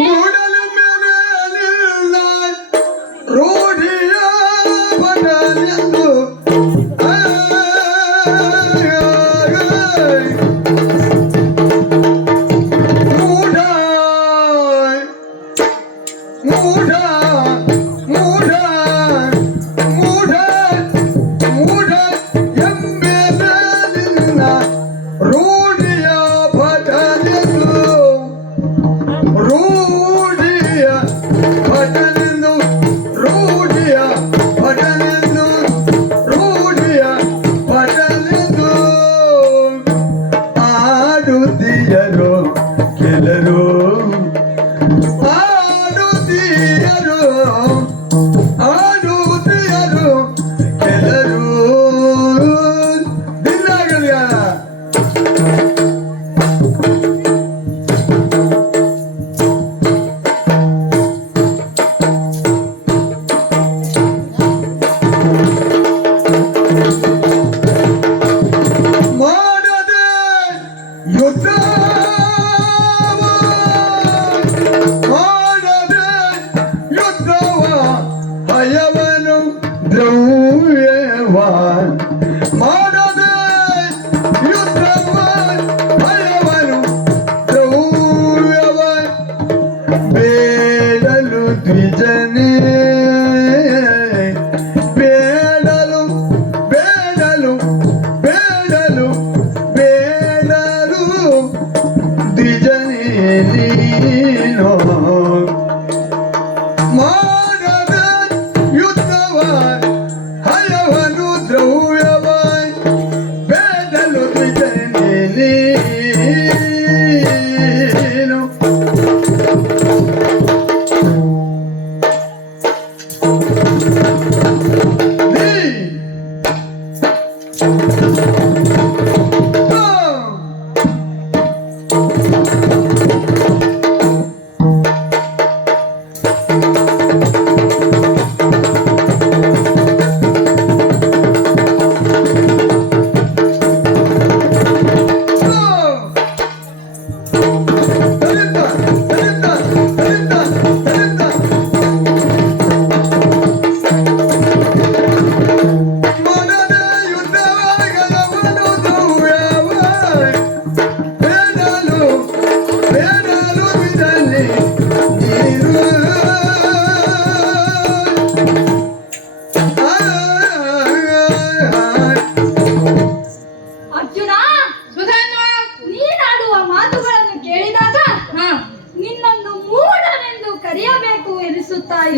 ಮೂಡಲು ಮೇಲಿಲ್ಲ ರೂಢಿಯ ಬದಲೆಂದು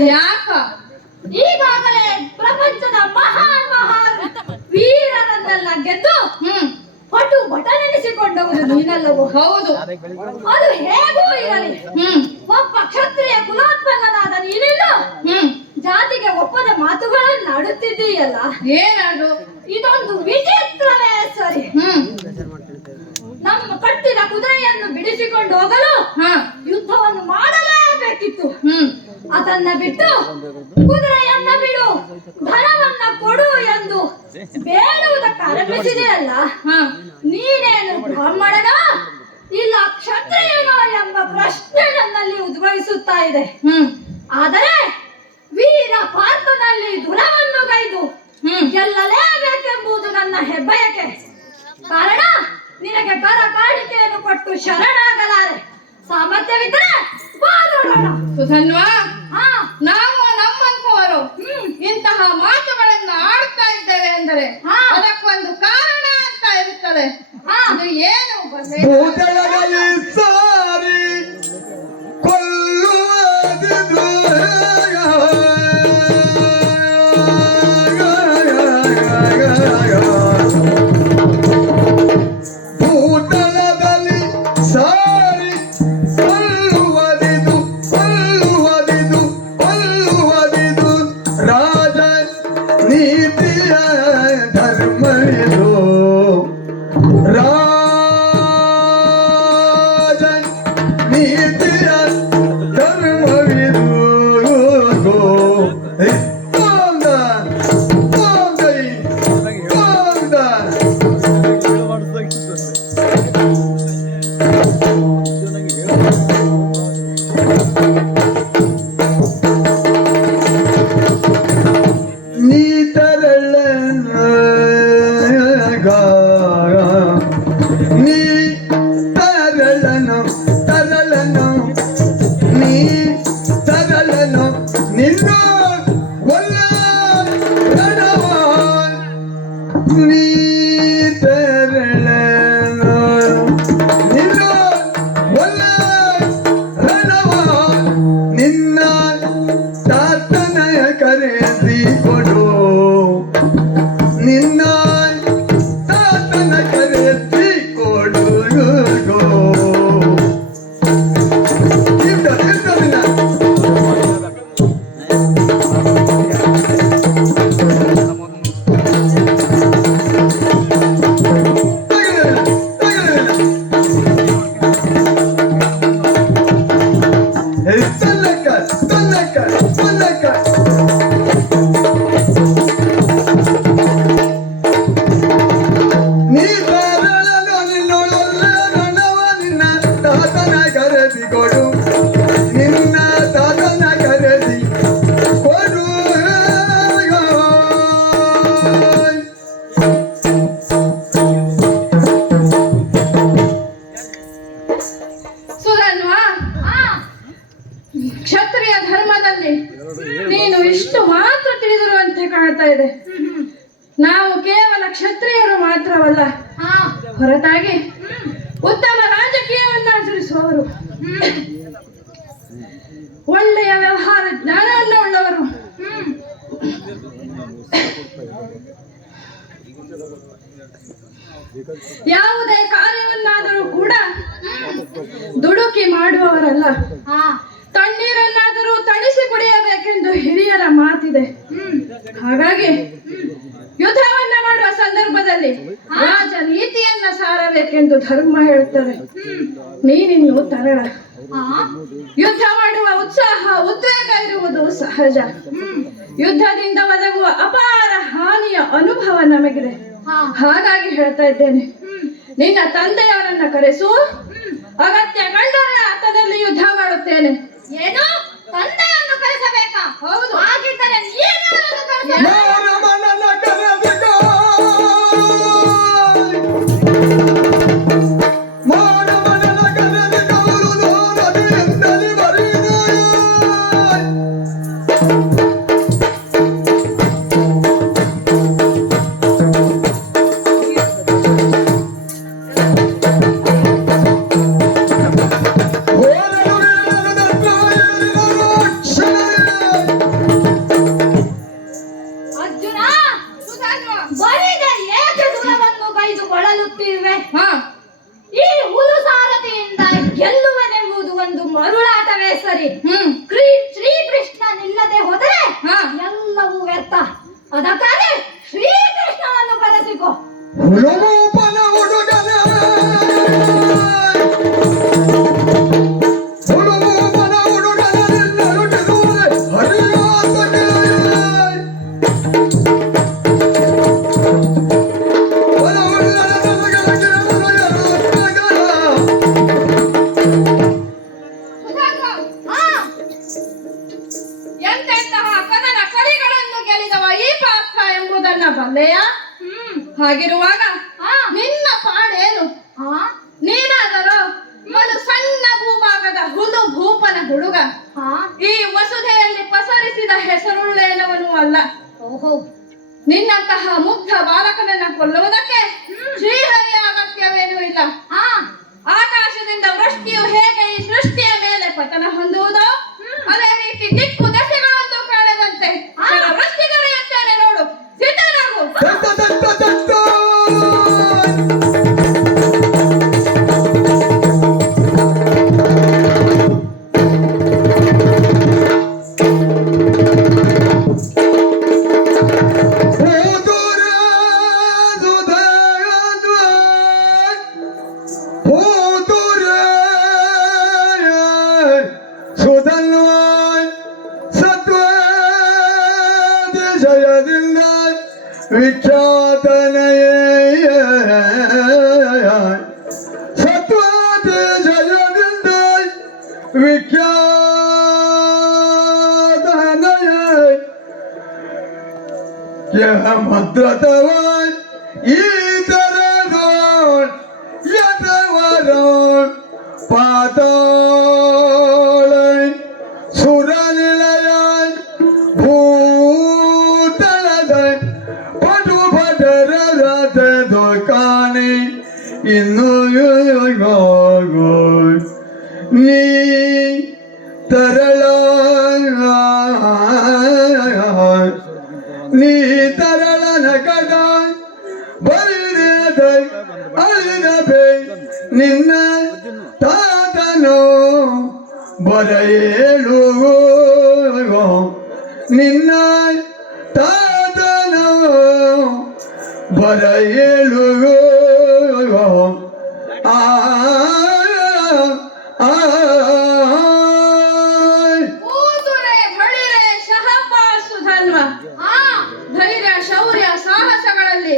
ಯಾಕ? ಈಗಾಗಲೇ ಪ್ರಪಂಚದ ಮಹಾನ್ ಮಹಾನ್ ವೀರರನ್ನೆಲ್ಲ ಗೆದ್ದು ಪಟು ಬಟನೆನಿಸಿಕೊಂಡವರು ನೀನಲ್ಲವೋ? ಹೌದು. ಅದು ಹೇಗೂ ಇರಲಿ, ಒಬ್ಬ ಕ್ಷತ್ರಿಯ ಕುಲೋತ್ಪನ್ನನಾದ ನೀನಿನ್ನು ಜಾತಿಗೆ ಒಪ್ಪದ ಮಾತುಗಳನ್ನು ಆಡುತ್ತಿದ್ದೀಯಲ್ಲ, ಏನದು? ಇದೊಂದು ವಿಚಿತ್ರವೇ ಸರಿ. ನಮ್ಮ ಕಟ್ಟಿದ ಕುದುರೆಯನ್ನು ಬಿಡಿಸಿಕೊಂಡು ಹೋಗಲು ಯುದ್ಧವನ್ನು ಮಾಡಲೇಬೇಕಿತ್ತು. ಅದನ್ನ ಬಿಟ್ಟು ಕುದುರೆಯನ್ನ ಬಿಡು, ಧನವನ್ನ ಕೊಡು ಎಂದು ಬೇಡುವುದಕ್ಕೆ ಆರಂಭಿಸಿದೆಯಲ್ಲ, ನೀನೇನು ಬ್ರಾಹ್ಮಣನೋ ಇಲ್ಲ ಕ್ಷತ್ರಿಯನೋ ಎಂಬ ಪ್ರಶ್ನೆ ನನ್ನಲ್ಲಿ ಉದ್ಭವಿಸುತ್ತಾ ಇದೆ. ಆದರೆ ವೀರ ಪಾರ್ಥನಲ್ಲಿ ದುರವನ್ನು ಗೈದು ಗೆಲ್ಲಲೇಬೇಕೆಂಬುದು ನನ್ನ ಹೆಬ್ಬಯಕೆ. ಕಾರಣ ನಿನಗೆ ಕರ ಕಾಣಿಕೆಯನ್ನು ಕೊಟ್ಟು ಶರಣಾಗಲಾರೆ. ಸಾಮರ್ಥ್ಯವಿದ್ದರೆ ಬಾರೋಣ. ಸುಧನ್ವಾ, ಹಾ, ನಾವು ನಮ್ಮಂಥವರು ಇಂತಹ ಮಾತುಗಳನ್ನು ಆಡ್ತಾ ಇದ್ದೇವೆ ಅಂದರೆ ಅದಕ್ಕೊಂದು ಕಾರಣ ಅಂತ ಇರುತ್ತದೆ. ಅದು ಏನು? ಭೂತಳದಲ್ಲಿ ಸಾರಿ ಕೊಲ್ಲುವುದಿದು ಭೂತಳದಲ್ಲಿ ಸಾರಿ ರೀತಿಯ ಧರ್ಮವಿದು ನೀ ತರಳನು ನೀ ತರಳನು ನಿನ್ನ ಒಲ್ಲ ರಣವ ನೀ ತರಳನು ನಿನ್ನ ಒಲ್ಲ ರಣವ ನಿನ್ನ ತಾತನಯ ಕರೆಸಿ ಕೊಡು ನಿನ್ನ ತಾತನ ಕರೆಸಿ ಕೊಡು ನೀ ತರಳನು ನಿನ್ನೊಳಲ್ಲ ರಣವ ನಿನ್ನ ತಾತನ ಕರೆಸಿ ಕೊಡು ನಿನ್ನ ತಾತನ ಕರೆಸಿ ಕೊಡು ಸುಧನ್ವ, ಕ್ಷತ್ರಿಯ ಧರ್ಮದಲ್ಲಿ ನೀನು ಇಷ್ಟು ಮಾತ್ರ ತಿಳಿದಿರುವಂತೆ ಕಾಣ್ತಾ ಇದೆ. ನಾವು ಕೇವಲ ಕ್ಷತ್ರಿಯರು ಮಾತ್ರವಲ್ಲ, ಹೊರತಾಗಿ ಉತ್ತಮ ರಾಜಕೀಯವನ್ನು ಆಚರಿಸುವವರು, ಒಳ್ಳೆಯ ವ್ಯವಹಾರ ಜ್ಞಾನವನ್ನು ಉಳ್ಳವರು, ಯಾವುದೇ ಕಾರ್ಯವನ್ನಾದರೂ ಕೂಡ ದುಡುಕಿ ಮಾಡುವವರಲ್ಲ. ತಣ್ಣೀರನ್ನಾದರೂ ತಣಿಸಿ ಕುಡಿಯಬೇಕೆಂದು ಹಿರಿಯರ ಮಾತಿದೆ. ಹಾಗಾಗಿ ಯುದ್ಧವನ್ನ ಮಾಡುವ ಸಂದರ್ಭದಲ್ಲಿ ರಾಜನೀತಿಯನ್ನ ಸಾರಬೇಕೆಂದು ಧರ್ಮ ಹೇಳುತ್ತದೆ. ನೀನಿನ್ನು ತರಳ. ಯುದ್ಧ ಮಾಡುವ ಉತ್ಸಾಹ ಉದ್ವೇಗ ಇರುವುದು ಸಹಜ. ಯುದ್ಧದಿಂದ ಒದಗುವ ಅಪಾರ ಹಾನಿಯ ಅನುಭವ ನಮಗಿದೆ. ಹಾಗಾಗಿ ಹೇಳ್ತಾ ಇದ್ದೇನೆ, ನಿನ್ನ ತಂದೆಯವರನ್ನ ಕರೆಸು. ಅಗತ್ಯ ಕಂಡರೆ ಆತನಲ್ಲಿ ಯುದ್ಧ ಮಾಡುತ್ತೇನೆ. ಏನು ತಂದೆಯನ್ನು ಕರೆಸಬೇಕಾ? ಹೌದು. ಹಾಗಿದ್ದರೆ ನೀನು ಅರ್ಜುನ, ಬರಿದ ಏಕೆ ದುರವನ್ನು ಕೈದುಕೊಳ್ಳುತ್ತಿರುವೆ? ಈ ಹುಲು ಸಾರಥಿಯಿಂದ ಗೆಲ್ಲುವನೆಂಬುದು ಒಂದು ಮರುಳಾಟವೇ ಸರಿ. ಶ್ರೀಕೃಷ್ಣನಿಲ್ಲದೆ ಹೋದರೆ ಎಲ್ಲವೂ ವ್ಯರ್ಥ. ಅದಕ್ಕಾಗಿ ಶ್ರೀಕೃಷ್ಣನನ್ನು ಕರೆಸಿಕೊ. ಹುಡುಗನ ಹುಡುಗನ ಎಂತೆಂತಹ ಕದನ ಕಲಿಗಳನ್ನು ಗೆಲ್ಲಿದವ ಈ ಪಾರ್ಥ ಎಂಬುದನ್ನ ಬಲ್ಲೆಯ? ಹಾಗಿರುವಾಗ ನಿನ್ನ ಪಾಡೇನು? ನೀನಾದರೂ ಒಂದು ಸಣ್ಣ ಭೂಭಾಗದ ಹುಲು ಭೂಪನ ಹುಡುಗ. ಈ ವಸುಧೆಯಲ್ಲಿ ಪಸರಿಸಿದ ಹೆಸರುಳ್ಳೇನವನು ಅಲ್ಲ. ನಿನ್ನಂತಹ ಮುಗ್ಧ ಬಾಲಕನನ್ನ ಕೊಲ್ಲುವುದಕ್ಕೆ ಶ್ರೀಹರಿಯ ಅಗತ್ಯವೇನೂ ಇಲ್ಲ. ಆಕಾಶದಿಂದ ವೃಷ್ಟಿಯು ಹೇಗೆ ಈ ಸೃಷ್ಟಿಯ ಮೇಲೆ ಪತನ ಹೊಂದುವುದೋ ಅದೇ ರೀತಿ ದಿಕ್ಕು ದಶೆಗಳೊಂದು ಕಾಣದಂತೆ ವೃಷ್ಟಿಗಳೆಯುತ್ತೇನೆ ನೋಡು. ಸಿದ್ಧನಾಗು. ವಿಖ್ಯಾತನಯ ಸತ್ವಾದ ಜಯದಿಂದ ವಿಖ್ಯಾತನಯ ಮದ್ರತವಾನ್ ಈ ತರದೋನ್ ಯದವರೋನ್ ಪಾತಾಳೈ ಸುರನಿಲಯೈ ಭೂತಳದೈ ಪಟು ಪಟರದ ದೊಕಾನೆ ಇನ್ನು ನೀ ತರಳ ನೀ ತರಳನ ಕಡ ಬರಿದ ಅಳಿದ ಬೇ ನಿನ್ನ ತಾತನೋ ಬರೆಯೇಳು ನಿನ್ನ ತಾತನೋ ಬರೆಯೇಳು ಆ ಊದುರೆ ಬಳಿರೆ ಶಹಪಾಸು ಧನ್ವ ಧೈರ್ಯ ಶೌರ್ಯ ಸಾಹಸಗಳಲ್ಲಿ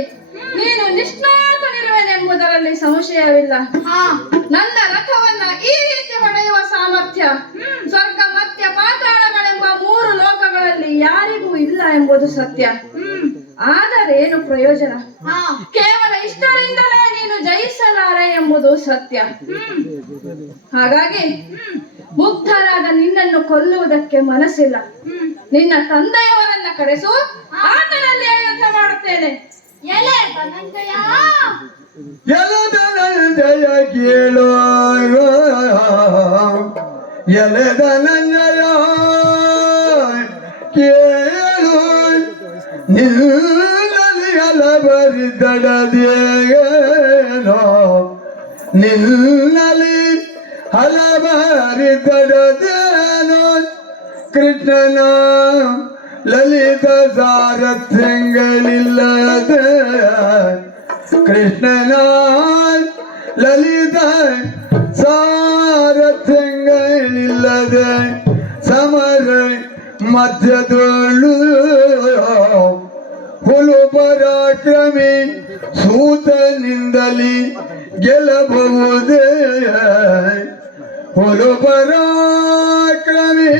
ನೀನು ನಿಷ್ಣಾತನಿರುವೆನೆಂಬುದರಲ್ಲಿ ಸಂಶಯವಿಲ್ಲ. ನನ್ನ ರಥವನ್ನ ಈ ರೀತಿ ಹೊಡೆಯುವ ಸಾಮರ್ಥ್ಯ ಸ್ವರ್ಗ ಮಧ್ಯ ಪಾತಾಳಗಳೆಂಬ 3 ಲೋಕಗಳಲ್ಲಿ ಯಾರಿಗೂ ಇಲ್ಲ ಎಂಬುದು ಸತ್ಯ. ಆದರೆ ಏನು ಪ್ರಯೋಜನ? ಕೇವಲ ಇಷ್ಟರಿಂದಲೇ ನೀನು ಜಯಿಸಲಾರೆ ಎಂಬುದು ಸತ್ಯ. ಹಾಗಾಗಿ ಮುಗ್ಧರಾದ ನಿನ್ನನ್ನು ಕೊಲ್ಲುವುದಕ್ಕೆ ಮನಸ್ಸಿಲ್ಲ. ನಿನ್ನ ತಂದೆಯವರನ್ನ ಕರೆಸು, ಆತನಲ್ಲಿ ಯುದ್ಧ ಮಾಡುತ್ತೇನೆ. ಎಲೆ ಧನಂಜಯ ಎಲದನಂಜಯ ಕೇಳೋ ಎಲೆದನಂಜಯ ಕೇಳು ನಿಲ್ಲಲಿ ಹಲಬರಿದಡದೇನೋ ನಿಲ್ಲಲಿ ಹಲಬರಿದಡದೇನೋ ಕೃಷ್ಣನ ಲಲಿತ ಸಾರಥ್ಯಗಳಿಲ್ಲದೆ ಕೃಷ್ಣನ ಲಲಿತ ಸಾರಥ್ಯಗಳಿಲ್ಲದೆ ಸಮರ ಮಧ್ಯದೊಳು ಹುಲು ಪರಾಕ್ರಮಿ ಸೂತನಿಂದಲಿ ಗೆಲ್ಲಬಹುದೇ ಹುಲು ಪರಾಕ್ರಮಿ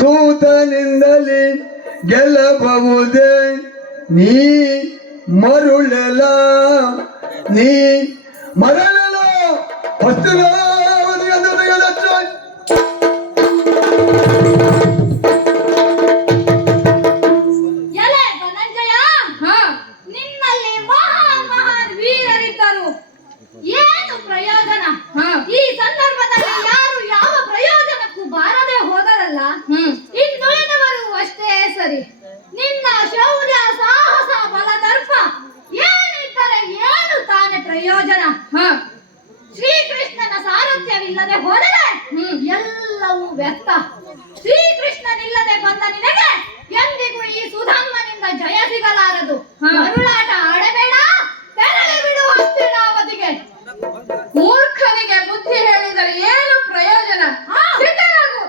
ಸೂತನಿಂದಲಿ ಗೆಲ್ಲಬಹುದೇ ನೀ ಮರುಳೆಲ ನೀ ಮರಳೆಲ ಎಲೆ ಧನಂಜಯ ನಿನ್ನಲ್ಲಿ ಮಹಾನ್ ವೀರರಿದ್ದರು. ಏನು ಪ್ರಯೋಜನ? ಈ ಸಂದರ್ಭದಲ್ಲಿ ಯಾರು ಯಾವ ಪ್ರಯೋಜನಕ್ಕೂ ಬಾರದೆ ಹೋದರಲ್ಲ. ಇನ್ನುಳಿದವರು ಅಷ್ಟೇ ಸರಿ. ನಿನ್ನ ಶೌರ್ಯ ಸಾಹಸ ಬಲದರ್ಪ ಏನಿದ್ದರೆ ಏನು ತಾನೇ ಪ್ರಯೋಜನ? ಶ್ರೀಕೃಷ್ಣನ ಸಾರಥ್ಯವಿಲ್ಲದೆ ಹೋದರೆ ಎಲ್ಲವೂ ವ್ಯರ್ಥ. ಶ್ರೀಕೃಷ್ಣನಿಲ್ಲದೆ ಬಂದ ನಿನಗೆ ಎಂದಿಗೂ ಈ ಸುಧನ್ವನಿಂದ ಜಯ ಸಿಗಲಾರದು. ಮರುಳಾಟ ಆಡಬೇಡ, ತೆರಳಿ ಬಿಡು ಹಸ್ತಿನಾವತಿಗೆ. ಮೂರ್ಖನಿಗೆ ಬುದ್ಧಿ ಹೇಳಿದರೆ ಏನು ಪ್ರಯೋಜನ? ಸಿದ್ಧರಾಗು.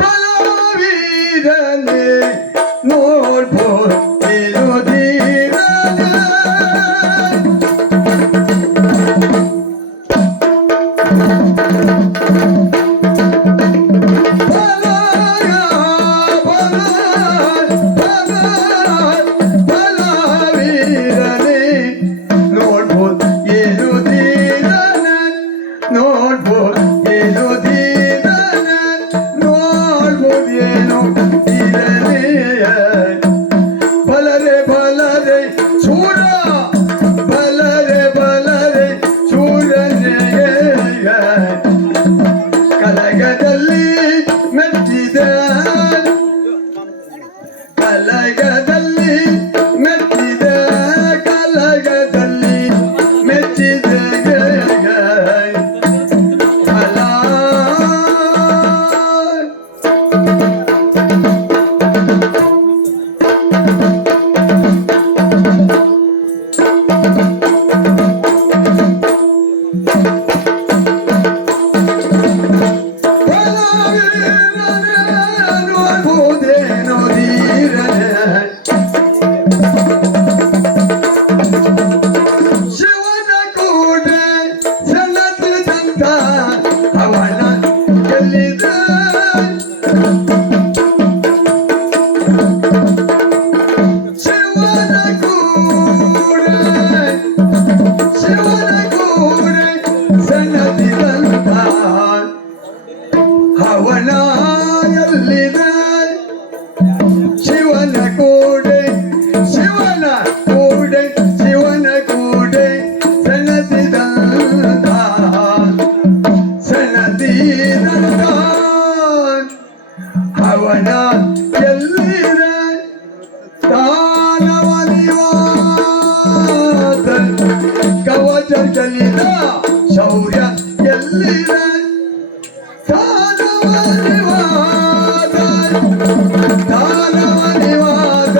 ಬಲವೀರನೆ ನೋಡ್ಬೋದು ಕಲಗದಲ್ಲಿ ಮೆಚ್ಚಿದೆ ಶಿವನ ಕೂಡೆ ಸಣ್ಣದಿದಂತ ಹವನ ಎಲ್ಲಿದೆ ಶಿವನ ಕೂಡೆ ಸಣ್ಣದಿದಂತ ಹವನ ಎಲ್ಲಿದೆ ಕವಚ ಚಲಿದ ಶೌರ್ಯ ಎಲ್ಲಿದೆ ದಾನವನಿವಾದ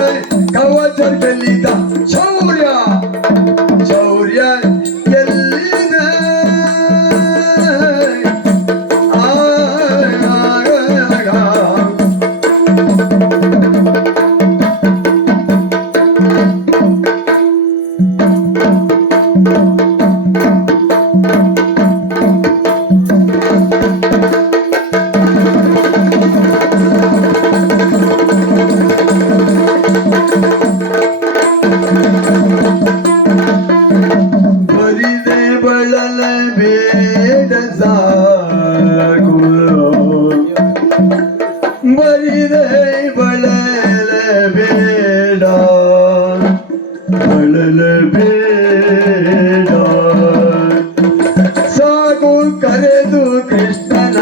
ಕವಚ ಚಲಿದ ಶೌರ್ಯ ಎಲ್ಲಿದೆ ಬರಿದೆ ಬಳಲ ಬೇಡ ಸಾಕು ಬರಿದೆ ಬಳಲ ಬೇಡ ಸಾಕು ಕರೆದು ಕೃಷ್ಣನ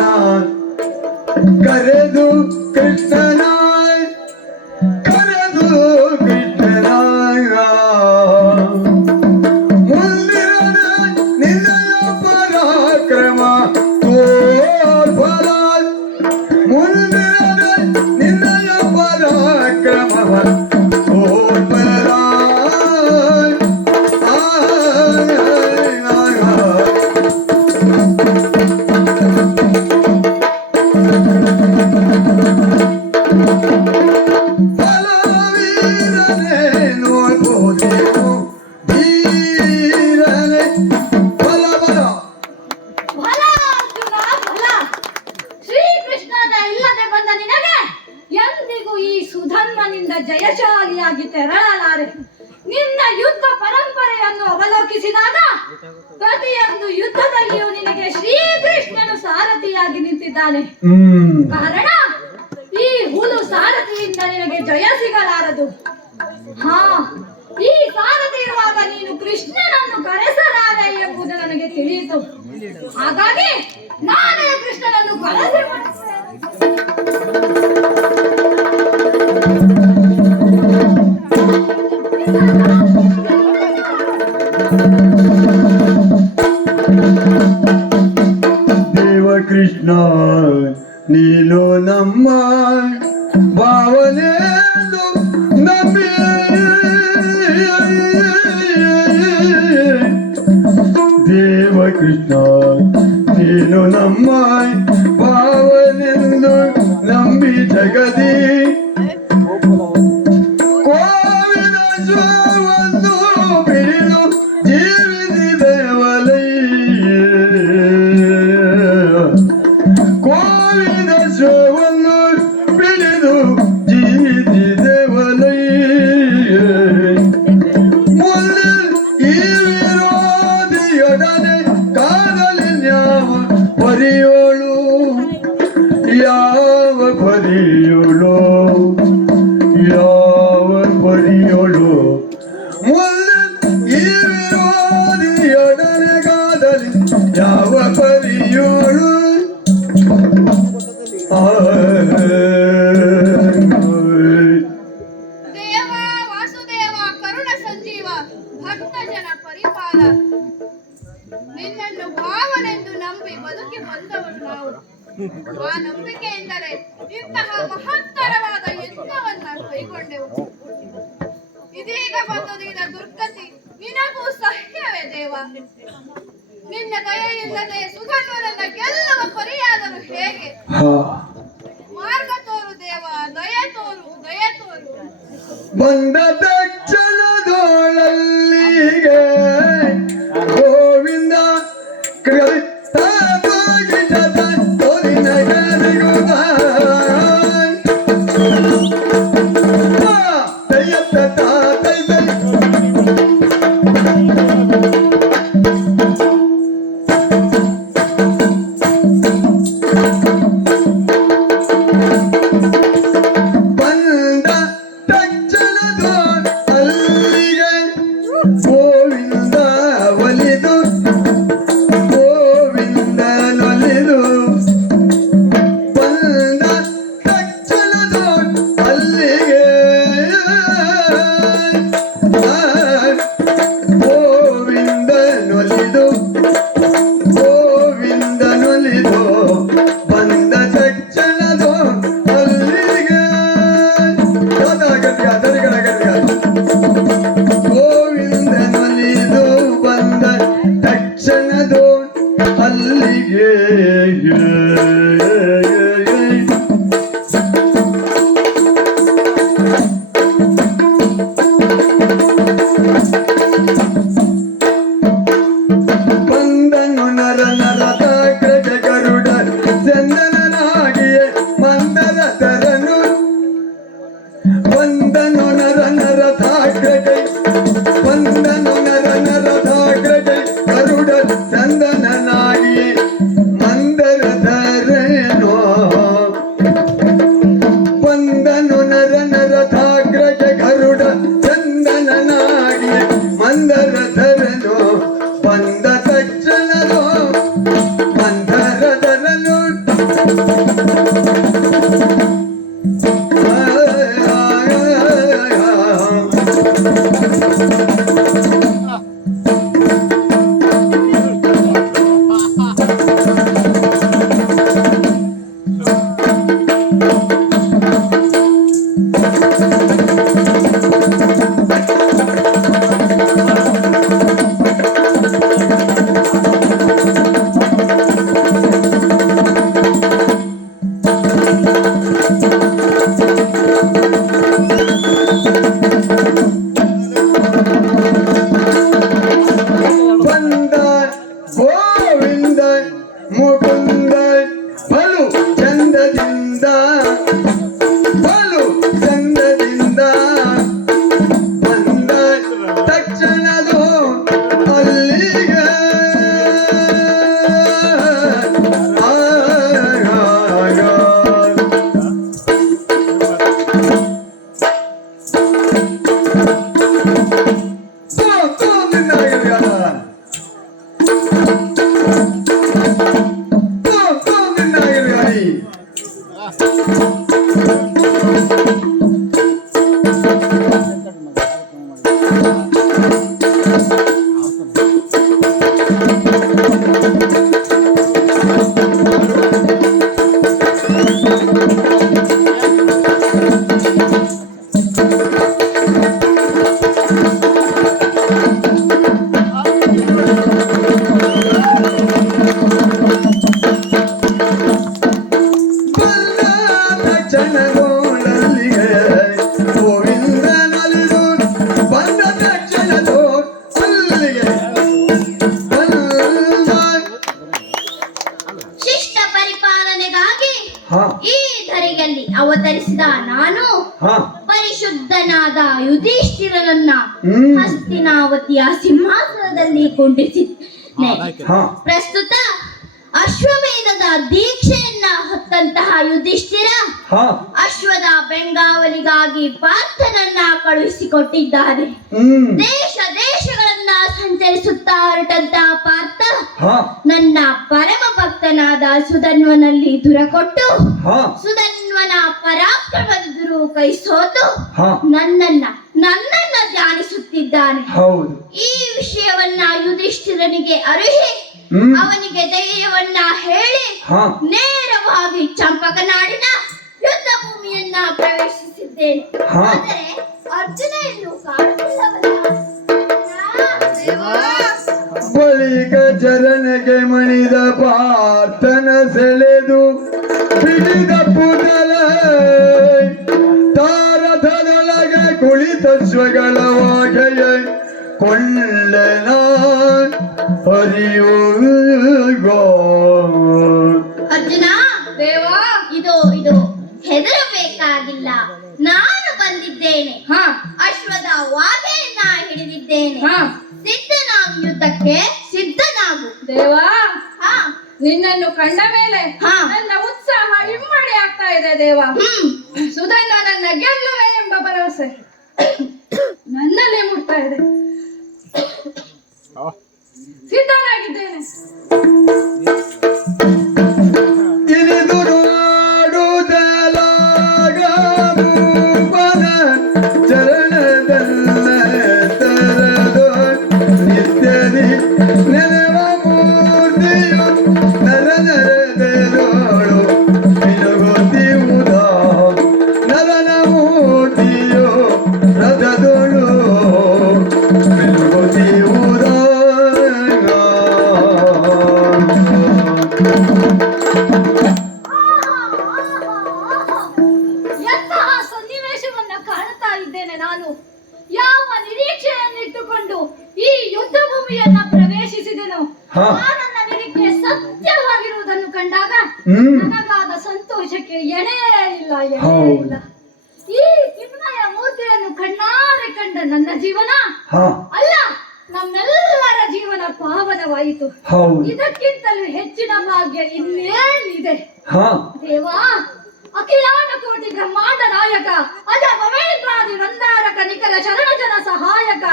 ಮುಂದಿರದ ನಿನ್ನಯ ಪರಾಕ್ರಮ ತೋರ್ಬಲ ಮುಂದಿರದ ನಿನ್ನಯ ಪರಾಕ್ರಮವ ತೋರ್ಬಲ ಫಲ ಅರ್ಜುನ ಫಲ. ಶ್ರೀಕೃಷ್ಣನ ಇಲ್ಲದೆ ಬಂದ ನಿನಗೆ ಎಂದಿಗೂ ಈ ಸುಧನ್ವನಿಂದ ಜಯಶಾಲಿಯಾಗಿ ತೆರಳಲಾರೆ. ನಿನ್ನ ಯುದ್ಧ ಪರಂಪರೆಯನ್ನು ಅವಲೋಕಿಸಿದಾಗ ಪ್ರತಿಯೊಂದು ಯುದ್ಧದಲ್ಲಿಯೂ ನಿನಗೆ ಶ್ರೀಕೃಷ್ಣನು ಸಾರಥಿಯಾಗಿ ನಿಂತಿದ್ದಾನೆ. ಕಾರಣ ಈ ಹುಲು ಸಾರಥಿಯಿಂದ ನಿನಗೆ ಜಯ ಸಿಗಲಾರದು. ಹಾ, ಈ ಸಾರಥಿ ಇರುವಾಗ ನೀನು ಕೃಷ್ಣನನ್ನು ಕರೆಸಲಾರೆ ಎಂಬುದು ನನಗೆ ತಿಳಿಯಿತು. ಹಾಗಾಗಿ ನಾನೇ ಕೃಷ್ಣನನ್ನು ಕರೆಸಿ ದೇವ ಕೃಷ್ಣ ನೀನು ನಮ್ಮ ಭಾವನೆ ನಂಬಿ ದೇವ ಕೃಷ್ಣ ನೀನು ನಮ್ಮ ಭಾವನೆಂದು ನಂಬಿ ಜಗದಿ ಕೋವಿದ ಶಿವವನ್ನು ಬಿಡಿದು ಜೀವಿಸಿದೆವಲೈ ಕೋವಿದ ಶಿವವನ್ನು ಬಿಡಿದು ಜೀವಿಸಿದೆವಲೈ ಮುಂದೆ ಈ ವಿರೋಧಿಯೊಡನೆ ಕಾದಲಿ ಯಾವ ಪರಿಯೋಳು ಮುಂದೆ ಈ ವಿರೋಧಿಯೊಡನೆ ಕಾದಲಿ ಯಾವ ಪರಿಯೋಳು ದೇವ ವಾಸುದೇವ ಕರುಣ ಸಂಜೀವ ಭಕ್ತ ಜನ ಪರಿಪಾಲ ನಿನ್ನನ್ನು ಭಾವನೆಂದು ನಂಬಿ ಬದುಕಿ ಬಂದವರು ನಾವು. ಆ ನಂಬಿಕೆಯಿಂದಲೇ ಇಂತಹ ಮಹತ್ತರವಾದ ಯಜ್ಞವನ್ನ ಕೈಗೊಂಡೆವು. ಇದೀಗ ಬಂದದೀಗ ದುರ್ಗತಿ ನಿನಗೂ ಸಹ್ಯವೇ ದೇವ. ನಿನ್ನ ದಯೆಯಿಲ್ಲದೆ ಸುಧನ್ವನನ್ನ ಗೆಲ್ಲುವ ಪರಿಯಾದರೂ ಹೇಗೆ? ಮಾರ್ಗ ತೋರು ದೇವ, ದಯೆ ತೋರು. ಬಂದ ತಕ್ಷಣದೊಳಲ್ಲಿಗೆ ಗೋವಿಂದ ತೋರಿನ ತಕ್ಷಣದ ಅಲ್ಲಿಗೆ ಗೋವಿಂದ ಒಲಿದು ಗೋವಿಂದ ನೊಲಿದು ಬಂದ ತಕ್ಷಣದ ಅಲ್ಲಿಗೆ ಗೋವಿಂದ ನೊಲಿದು ಗೋವಿಂದ ನೊಲಿದು ಬಂದ ತಕ್ಷಣದ ಅಲ್ಲಿಗೆ ಗೋವಿಂದ ನೊಲಿದು ಬಂದ ತಕ್ಷಣದ ಅಲ್ಲಿಗೆ ಬಂದನು ನರ ನರತಾಗ್ರಜ ಗರುಡ ಚಂದನನಾಗಿಯೇ ಮಂದರತರನು ಬಂದನು ನರ ನರತಾಗ್ರಜ ಬಂದನು ನರ ನರತಾಗ್ರಜ ಗರುಡ ಚಂದನನಾಗಿಯೇ ಮಂದರತರನು ಬಂದನು ನರ ನರತಾಗ್ರಜ ಗರುಡ ಚಂದನನಾಗಿಯೇ ಮಂದರತರನು ಬಂದ ತಕ್ಷಣದೋ ಮಂದರತರನು ಬಂದ ಗೋವಿಂದ ಮುಕುಂದ ಬಲು ಚಂದದಿಂದ ಬಲು ಚಂದದಿಂದ ಬಂದ ತಕ್ಷಣದು ಅಲ್ಲಿಗೆ ಶಿಷ್ಟ ಪರಿಪಾಲನೆಗಾಗಿ ಹಾ ಈ ಧರೆಯಲ್ಲಿ ಅವತರಿಸಿದ ನಾನು ಹಾ ಪರಿಶುದ್ಧನಾದ ಯುಧಿಷ್ಠಿರನನ್ನ ಹ್ಮ್. ಹಸ್ತಿನಾವತಿಯ ಸಿಂಹಾಸನದಲ್ಲಿ ಕುಂಡಿಸಿದ್ದೇನೆ. ಹಾ ಪ್ರಸ್ತುತ ಅಶ್ವಮೇಧದ ದೀಕ್ಷೆಯನ್ನ ಹೊತ್ತಂತಹ ಯುಧಿಷ್ಠಿರ ಹಾ ಅಶ್ವದ ಬೆಂಗಾವಲಿಗಾಗಿ ಪಾರ್ಥನನ್ನ ಕಳುಹಿಸಿಕೊಟ್ಟಿದ್ದಾರೆ. ದೇಶ ದೇಶಗಳನ್ನ ಸಂಚರಿಸುತ್ತಾ ಹೊರಟಂತಹ ಪಾರ್ಥ ಹಾ ನನ್ನ ಪರಮ ಭಕ್ತನಾದ ಸುಧನ್ವನಲ್ಲಿ ದುರಕೊಟ್ಟು ಹಾ ಸುಧನ್ವನ ಪರಾಕ್ರಮದೆದುರು ಕೈ ಸೋತು ಹಾ ನನ್ನನ್ನ ಧ್ಯಾನಿಸುತ್ತಿದ್ದಾನೆ. ಹೌದು ಈ ವಿಷಯವನ್ನ ಯುಧಿಷ್ಠಿರನಿಗೆ ಅರುಹಿ ಹ್ಮ್. ಅವನಿಗೆ ಧೈರ್ಯವನ್ನ ಹೇಳಿ ಹಾ ನೇರವಾಗಿ ಚಂಪಕನಾಡಿನ ಯುದ್ಧ ಭೂಮಿಯನ್ನ ಪ್ರವೇಶಿಸಿದ್ದೇನೆ. ಹಾ. ಆದರೆ ಅರ್ಜುನ ಇನ್ನೂ ಕಾಣುತ್ತಿಲ್ಲವಲ್ಲ. ಬಳಿಕ ಚರಣಗೆ ಮಣಿದ ಪಾರ್ಥನ ಸೆಳೆದು ಬಿಡಿದ ಪುದಲ ತಾರಥದೊಳಗೆ ಕುಳಿತ ಶ್ವಗಳ ವಾಗೆಯ ಕೊಳ್ಳೆನ ಹರಿಯುಗೋ. ಅರ್ಜುನ ದೇವಾ ಇದು ಹೆದರಬೇಕಾಗಿಲ್ಲ. ನಾನು ಬಂದಿದ್ದೇನೆ. ಹಾ ಅಶ್ವದ ವಾಗೆಯನ್ನ ಹಿಡಿದಿದ್ದೇನೆ. ಹಾ ಸಿದ್ಧನಾಗು, ಯುದ್ಧಕ್ಕೆ ಸಿದ್ಧನಾಗು. ದೇವಾ ಹಾ ನಿನ್ನನ್ನು ಕಂಡ ಮೇಲೆ ಹಾ. ನನ್ನ ಉತ್ಸಾಹ ಇಮ್ಮಡಿ ಆಗ್ತಾ ಇದೆ ದೇವ. ಹ್ಮ್ ಸುಧನ್ವನನ್ನ ಗೆಲ್ಲುವೆ ಎಂಬ ಭರವಸೆ ನನ್ನಲ್ಲೇ ಮುಟ್ತಾ ಇದೆ. ಸಿದ್ಧನಾಗಿದ್ದೇನೆ. ಇಳಿದು ನೋಡುತ್ತಲಾಗ ಮೂಪನ ಚರಣದಲ್ಲೇ ತೆರೆದು ನಿತ್ಯದಿ ನೆನೆವ ಮೂರ್ತಿಯು ನರನರದೆದೋಳು ಮಿನುಗುತ್ತಿವುದ ನರನ ಮೂರ್ತಿಯು ರಥದೋಳು ಮಿನುಗುತ್ತಿವುದ. ಎಂತಹ ಸನ್ನಿವೇಶವನ್ನ ಕಾಣುತ್ತಾ ಇದ್ದೇನೆ ನಾನು. ಯಾವ ನಿರೀಕ್ಷೆಯನ್ನಿಟ್ಟುಕೊಂಡು ಈ ಯುದ್ಧ ಭೂಮಿಯನ್ನ ಪ್ರವೇಶಿಸಿದೆನು, ಹಾ. ಆ ನನ್ನ ನಿರೀಕ್ಷೆ ಸತ್ಯವಾಗಿರುವುದನ್ನು ಕಂಡಾಗ ನನಗಾದ ಸಂತೋಷಕ್ಕೆ ಎಣೆಯೇ ಇಲ್ಲ, ಎಣೆಯೇ ಇಲ್ಲ. ಈ ಚಿನ್ಮಯ ಮೂರ್ತಿಯನ್ನು ಕಣ್ಣಾರೆ ಕಂಡ ನನ್ನ ಜೀವನ ಹಾ ಅಲ್ಲ, ನಮ್ಮೆಲ್ಲರ ಜೀವನ ಪಾವನವಾಯಿತು. ಹೌದು. ಇದಕ್ಕಿಂತಲೂ ಹೆಚ್ಚಿನ ಭಾಗ್ಯ ಇನ್ನೇನಿದೆ ಹಾ ದೇವಾ. ಅಖಿಲಾಂಡ ಕೋಟಿ ಬ್ರಹ್ಮಾಂಡ ನಾಯಕ, ಅಜ ಭವೇಂದ್ರಾದಿ ವಂದಾರಕ ನಿಖರ ಶರಣ ಜನ ಸಹಾಯಕ,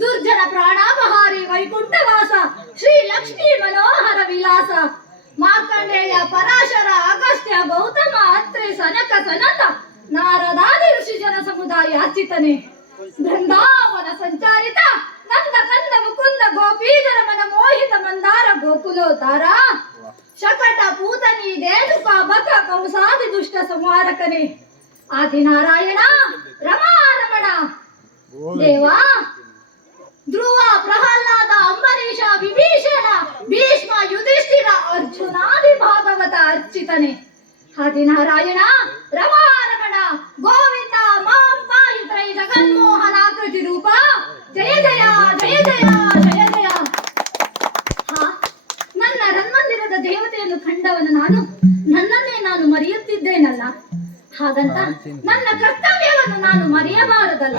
ದುರ್ಜನ ಪ್ರಾಣಾಪಹಾರಿ ವೈಕುಂಠವಾಸ, ಶ್ರೀ ಲಕ್ಷ್ಮೀ ಮನೋಹರ ವಿಲಾಸ, ಮಾರ್ಕಂಡೇಯ ಪರಾಶರ ಅಗಸ್ತ್ಯ ಗೌತಮ ಅತ್ರಿ ಸನಕ ಸನತ ನಾರದಾದಿ ಋಷಿ ಜನ ಸಮುದಾಯ ಅರ್ಚಿತನೆ, ಬೃಂದಾವನ ಸಂಚಾರಿತ ನಂದ ಕಂದ ಮುಕುಂದ ಗೋಪೀಜನ ಮನ ಮೋಹಿತ ಮಂದಾರ ಗೋಕುಲೋತಾರ, ಶಕಟ ಪೂತನಿ ದೇನುಕ ಬಕ ಕೌಸಾದಿ ದುಷ್ಟ ಸಂಹಾರಕನೇ, ಆದಿನಾರಾಯಣ ರಮಾರಮಣ ದೇವಾ. ಧ್ರುವ ಪ್ರಹ್ಲಾದ ಅಂಬರೀಷ ವಿಭೀಷಣ ಭೀಷ್ಮ ಯುಧಿಷ್ಠಿರ ಅರ್ಜುನಾದಿ ಭಾಗವತ ಅರ್ಚಿತನೆ, ಆದಿನಾರಾಯಣ ರಮಾರಮಣ ಗೋವಿಂದ ಮಾಂ ಪಾಹಿ ತ್ರೈ ಜಗನ್ಮೋಹನಾಕೃತಿ ರೂಪ, ಜಯ ಜಯ ಜಯ ಜಯ ಜಯ ಜಯ. ಹಾ, ನನ್ನ ರನ್ಮಂದಿರದ ದೇವತೆಯನ್ನು ಕಂಡವನು ನಾನು, ನನ್ನನ್ನೇ ನಾನು ಮರೆಯುತ್ತಿದ್ದೇನಲ್ಲ. ಹಾಗಂತ ನನ್ನ ಕರ್ತವ್ಯವನ್ನು ನಾನು ಮರೆಯಬಾರದಲ್ಲ.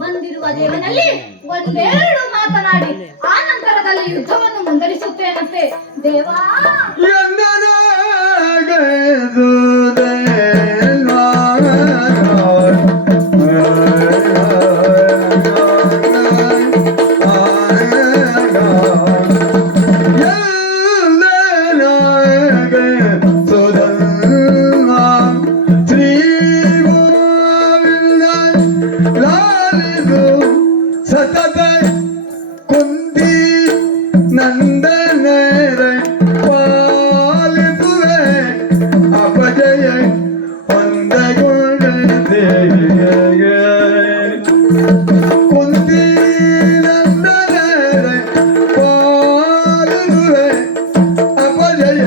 ಬಂದಿರುವ ದೇವನಲ್ಲಿ ಒಂದೆರಡು ಮಾತನಾಡಿ ಆ ನಂತರದಲ್ಲಿ ಯುದ್ಧವನ್ನು ಮುಂದುವರಿಸುತ್ತೇನಂತೆ ದೇವಾ. ಸತತ ಕುಂದಿ ನಂದನರ ಪಾಲಿಸುವೆ ಅಪಜಯ ಹೊಂದಗೊಂಡೇ ಕುಂದಿ ನಂದನರ ಪಾಲಿಸುವೆ ಅಪಜಯ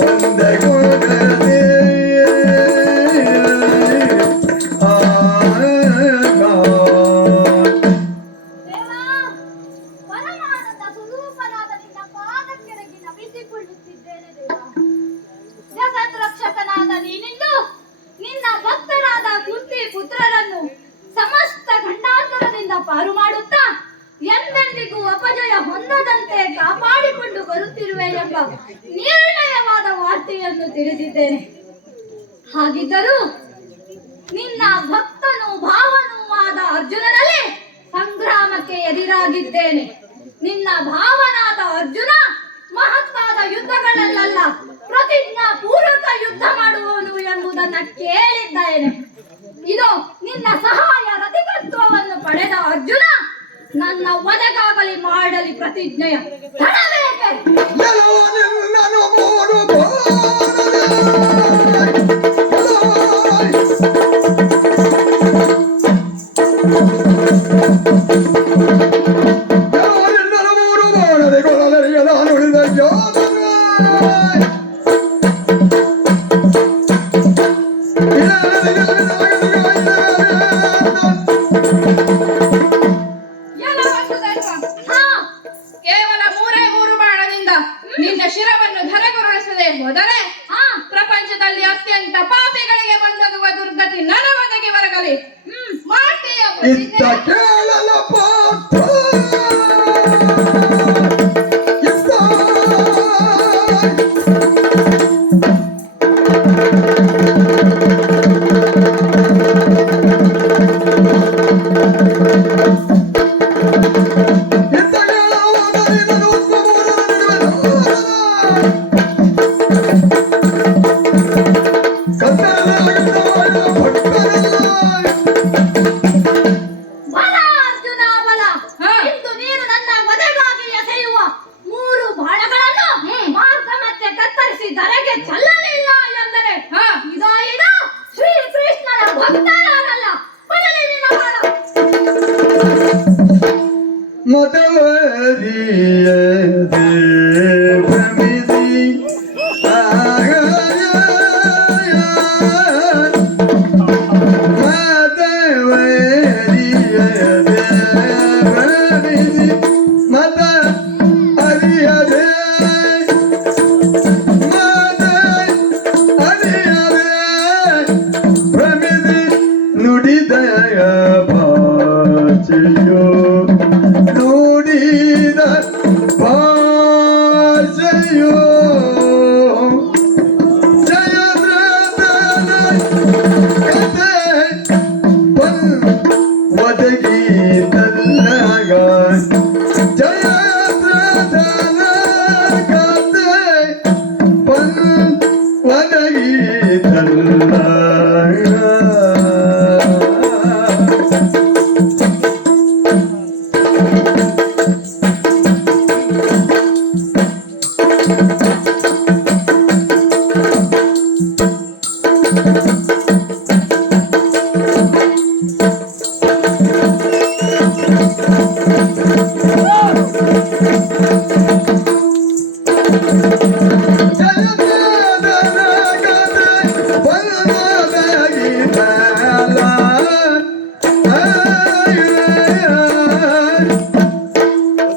ಹೊಂದಗೊಂಡೇ. ಪರಮಾನಂದ ಸ್ವರೂಪನಾದ ನಿನ್ನ ಪಾದಕ್ಕೆರಗಿ ನಮಿಸಿಕೊಳ್ಳುತ್ತಿದ್ದೇನೆ ದೇವ. ಜಗತ್ ರಕ್ಷಕನಾದ ನೀನಿಂದು ನಿನ್ನ ಭಕ್ತರಾದ ಕುಂತಿ ಪುತ್ರರನ್ನು ಸಮಸ್ತ ಗಂಡಾಂತರದಿಂದ ಪಾರು ಮಾಡುತ್ತಾ ಎಂದೆಂದಿಗೂ ಅಪಜಯ ಹೊಂದದಂತೆ ಕಾಪಾಡಿಕೊಂಡು ಬರುತ್ತಿರುವೆ ಎಂಬ ನಿರ್ಣಯವಾದ ವಾರ್ತೆಯನ್ನು ತಿಳಿದಿದ್ದೇನೆ. ಹಾಗಿದ್ದರೂ ನಿನ್ನ ಭಕ್ತನೂ ಭಾವನೂ ಆದ ಅರ್ಜುನನಲ್ಲಿ ಸಂಗ್ರಾಮಕ್ಕೆ ಎದುರಾಗಿದ್ದೇನೆ. ನಿನ್ನ ಭಾವನಾದ ಅರ್ಜುನ ಮಹತ್ವಾದ ಯುದ್ಧಗಳಲ್ಲ, ಪ್ರತಿಜ್ಞಾ ಪೂರ್ವಕ ಯುದ್ಧ ಮಾಡುವವನು ಎಂಬುದನ್ನು ಕೇಳಿದ್ದೇನೆ. ಇದು ನಿನ್ನ ಸಹಾಯ ರಥಿಕತ್ವವನ್ನು ಪಡೆದ ಅರ್ಜುನ ನನ್ನ ವಧೆಗಾಗಲಿ ಮಾಡಲಿ ಪ್ರತಿಜ್ಞೆಯ ತಡಬೇಕೆ? ಕೇವಲ 3 ಬಾಣದಿಂದ ನಿನ್ನ ಶಿರವನ್ನು ಧರೆಗುರುಳಿಸದೆ ಹೋದರೆ ಪ್ರಪಂಚದಲ್ಲಿ ಅತ್ಯಂತ ಪಾಪಿಗಳಿಗೆ ಬಂದೊದಗುವ ದುರ್ಗತಿ ನನ್ನ ಒದಗಿ ಬರಗಲಿ. ಮಾಡ್ತೀಯ ಇತ್ತ ಕೇಳಲ ಪಾತ್ರ ಇತ್ತ ಮತವರಿಯದೆ ಭ್ರಮಿಸಿ ಮತವರಿಯದೆ ಭ್ರಮಿಸಿ ಮತ ಅರಿಯದೆ ನುಡಿದಯ ಭಾಷೆಯೋ ನುಡಿದ ಭಾಷೆಯೋ ಜಯದ್ರಥನ ಕತೆ ಒದಗಿದಲ್ಲಗ ಜಯದ್ರಥನ ಕತೆ ಒದಗಿದಲ್ಲ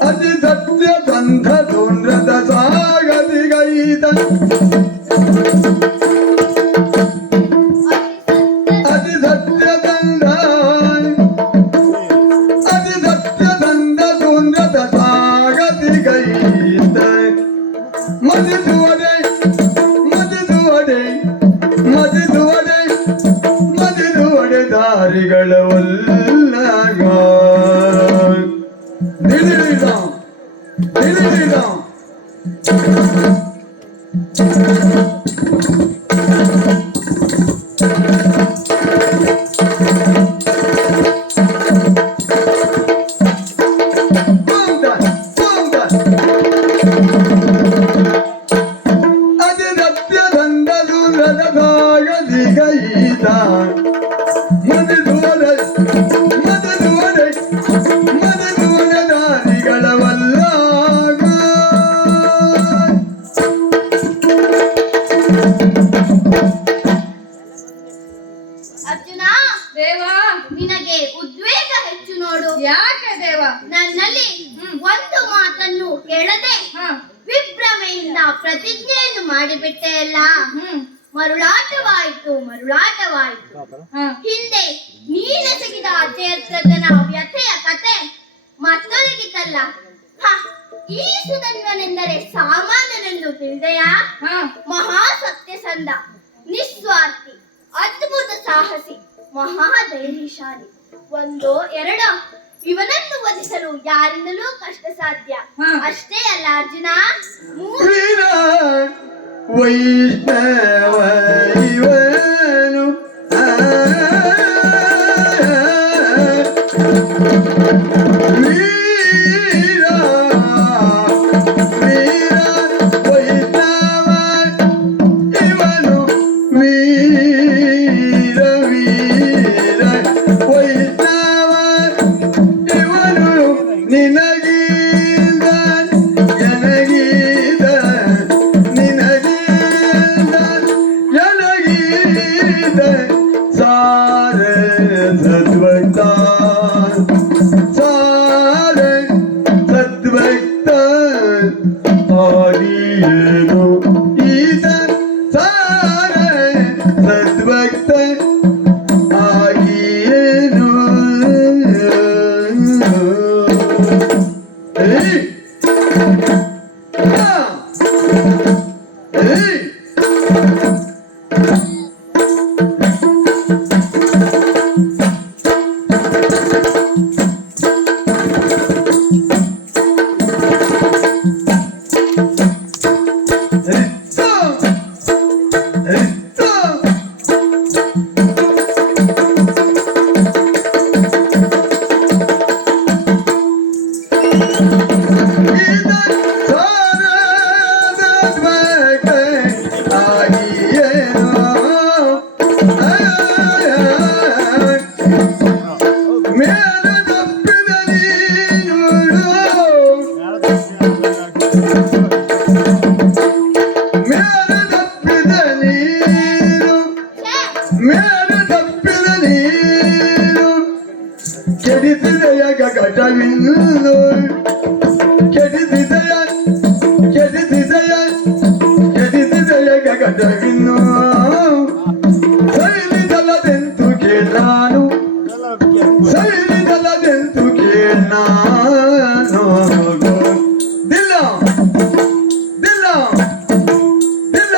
ಅತಿ ಸತ್ಯ ಗಂಧ ಧೂಮ್ರದ ಸಾಗತಿಗೈತ ಅತಿ ಸತ್ಯ ಗಂಧ ಧೂಮ್ರದ ಸಾಗತಿಗೈತ ಮದಿಸುವಡೆ ಮದಿಸುವಡೆ ಮದಿಸುವಡೆ ಮದಿಸುವಡೆ ದಾರಿಗಳ ಒಲ್ಲಗ ತಿಳಿದ ತಿಳಿದ ಅತಿ ಸತ್ಯದಂದ ದೂರದ ಸಾಗದಿಗೈತ ಮದಿಸುವಡೆ ಮದಿಸುವಡೆ ಮದಿಸುವಡೆ ದಾರಿಗಳ ವಲ್ಲಾಗ ಅರ್ಜುನ, ದೇವ ನಿನಗೆ ಉದ್ವೇಗ ಹೆಚ್ಚು ನೋಡು. ಯಾಕೆ ದೇವ? ನನ್ನಲ್ಲಿ ಒಂದು ಮಾತನ್ನು ಹೇಳದೆ ಹ ವಿಭ್ರಮೆಯಿಂದ ಪ್ರತಿಜ್ಞೆಯನ್ನು ಮಾಡಿಬಿಟ್ಟೆ ಅಲ್ಲ. ಹ್ಮ್ ಮರುಳಾಟವಾಯಿತು ಮರುಳಾಟವಾಯಿತು. ಹ ಹಿಂದೆ ನೀನೆಸಗಿದ ಜಯದ್ರಥನ ವ್ಯಥೆಯ ಕತೆ ಮತ್ತೊಲಗಿತಲ್ಲ. ಹ, ಈ ಸುಧನ್ವನೆಂದರೆ ಸಾಮಾನ್ಯನೆಂದು ತಿಳಿದೆಯಾ? ಹ ಮಹಾ ಸತ್ಯಸಂಧ, ನಿಸ್ವಾರ್ಥಿ, ಅದ್ಭುತ ಸಾಹಸಿ, ಮಹಾಧೈರ್ಯಶಾಲಿ. ಒಂದೋ ಎರಡೋ, ಇವನನ್ನು ವಧಿಸಲು ಯಾರಿಂದಲೂ ಕಷ್ಟ ಸಾಧ್ಯ. ಅಷ್ಟೇ ಅಲ್ಲ ಅರ್ಜುನ, ವೀರ ವೈಷ್ಣವ ಇವನು ವೀರ ವೀರ ವೈಷ್ಣವ ಇವನು ವೀರ ವೀರ ವೈಷ್ಣವ ಇವನು ನಿನಗೀದ ನನಗೀದ ನಿನಗೀದ ನನಗೀದ ಸಾರ ಸದ್ಭಕ್ತ ಸಾರ ಸದ್ಭಕ್ತ ಆಗಿಯೇನು ಈತ ಸಾರ ಸದ್ಭಕ್ತ ಆಗಿಯೇನು ಏಯ್ ಏಯ್ ಕೆಡಿಸಿದೆಯ ಗಗಟವಿನ್ನು ಕೆಡಿಸಿದೆಯ ಕೆಡಿಸಿದೆಯ ಕೆಡಿಸಿದೆಯ ಗಗಟವಿನ್ನು ಸೈಲಿದಲ್ಲದೆಂತು ಕೇಳಾನು ಸೈಲಿದಲ್ಲದೆಂತು ಕೇಳಾನು ದಿಲ್ಲ ದಿಲ್ಲ ದಿಲ್ಲ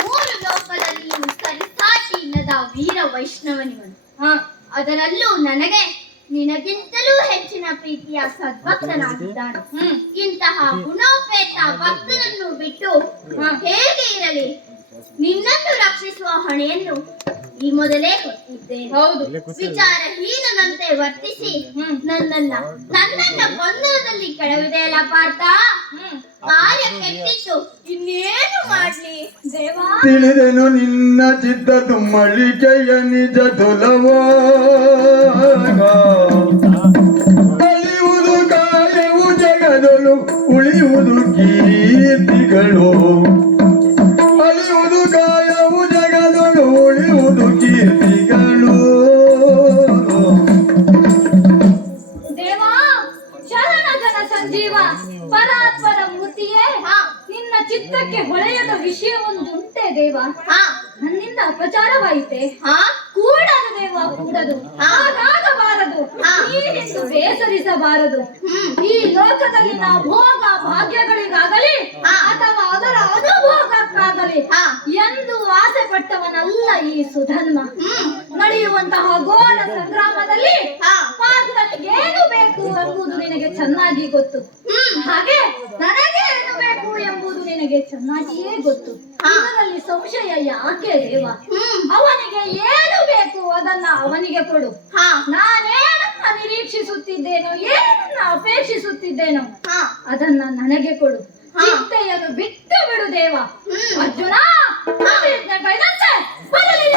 ಮೂರು ಲೋಕದಲ್ಲಿಯೂ ಸರಿಸಾಟಿ ಇಲ್ಲದ ವೀರ ವೈಷ್ಣವನಿವನು. ಹಾ ಅದರಲ್ಲೂ ನನಗೆ ನಿನಗಿಂತಲೂ ಹೆಚ್ಚಿನ ಪ್ರೀತಿಯ ಸದ್ಭಕ್ತನಾಗಿದ್ದಾನೆ. ಇಂತಹ ಗುಣೋಪೇತ ಭಕ್ತನನ್ನು ಬಿಟ್ಟು ಹೇಗೆ ಇರಲಿ? ನಿನ್ನನ್ನು ರಕ್ಷಿಸುವ ಹೊಣೆಯನ್ನು ಈ ಮೊದಲೇ ಹೊತ್ತಿದ್ದೇನೆ. ಹೌದು. ವಿಚಾರಹೀನಂತೆ ವರ್ತಿಸಿ ನನ್ನನ್ನ ಗೊಂದಲದಲ್ಲಿ ಕೆಡವಿದೆಯಲ್ಲ ಪಾರ್ಥ. ಕಾರ್ಯ ಕೆಟ್ಟಿತ್ತು, ಇನ್ನೇನು ಮಾಡ್ಲಿ ದೇವಾ? ತಿಳಿದೆನು ನಿನ್ನ ಚಿತ್ತ ತುಮ್ಮಳಿಕೆಯ ನಿಜ ತುಲವಾಗ ಅಳಿಯುವುದು ಕಾಯವು ಜಗದಳು ಉಳಿಯುವುದು ಕೀರ್ತಿಗಳು ಅಳಿಯುವುದು ಕಾಯವು ಜಗದಳು ಉಳಿಯುವುದು ಕೀರ್ತಿಗಳು. ದೇವಾ ಶರಣ ಜನ ಸಂಜೀವ ಪರಾತ್ಪರ ಮೂರ್ತಿಯೇ, ನಿನ್ನ ಚಿತ್ತಕ್ಕೆ ಹೊಳೆಯದ ವಿಷಯವೊಂದುಂಟೆ ದೇವ. ನನ್ನಿಂದ ಅಪಚಾರವಾಯಿತೆ. ಕೂಡದು ದೇವ, ಕೂಡದು, ಹಾಗಾಗಬಾರದು. ನೀನೆಂದು ಬೇಸರಿಸಬಾರದು. ಈ ಲೋಕದಲ್ಲಿನ ಭೋಗ ಭಾಗ್ಯಗಳಿಗಾಗಲಿ ಅಥವಾ ಅದರ ಅನುಭೋಗಕ್ಕಾಗಲಿ ಎಂದು ಆಸೆ ಪಟ್ಟವನಲ್ಲ ಈ ಸುಧನ್ಮ. ನಡೆಯುವಂತಹ ಘೋರ ಸಂಗ್ರಾಮದಲ್ಲಿ ಪಾರ್ಥನಿಗೆ ಏನು ಬೇಕು ಎಂಬುದು ನಿನಗೆ ಚೆನ್ನಾಗಿ ಗೊತ್ತು. ಹಾಗೆ ನನಗೆ ಏನು ಬೇಕು ಎಂಬುದು ನಿನಗೆ ಚೆನ್ನಾಗಿಯೇ ಗೊತ್ತು. ಇದರಲ್ಲಿ ಸಂಶಯ ಯಾಕೆ ದೇವ? ಅವನಿಗೆ ಏನು ಬೇಕು ಅದನ್ನ ಅವನಿಗೆ ಕೊಡು. ನಾನೇನನ್ನ ನಿರೀಕ್ಷಿಸುತ್ತಿದ್ದೇನೋ, ಏನನ್ನ ಅಪೇಕ್ಷಿಸುತ್ತಿದ್ದೇನೋ ಅದನ್ನ ನನಗೆ ಕೊಡು. ಚಿಂತೆಯನ್ನು ಬಿಟ್ಟು ಬಿಡು ದೇವ. ಅರ್ಜುನ ಪ್ರತಿಜ್ಞೆ ಕೈದಂತೆ ಬರಲಿಲ್ಲ.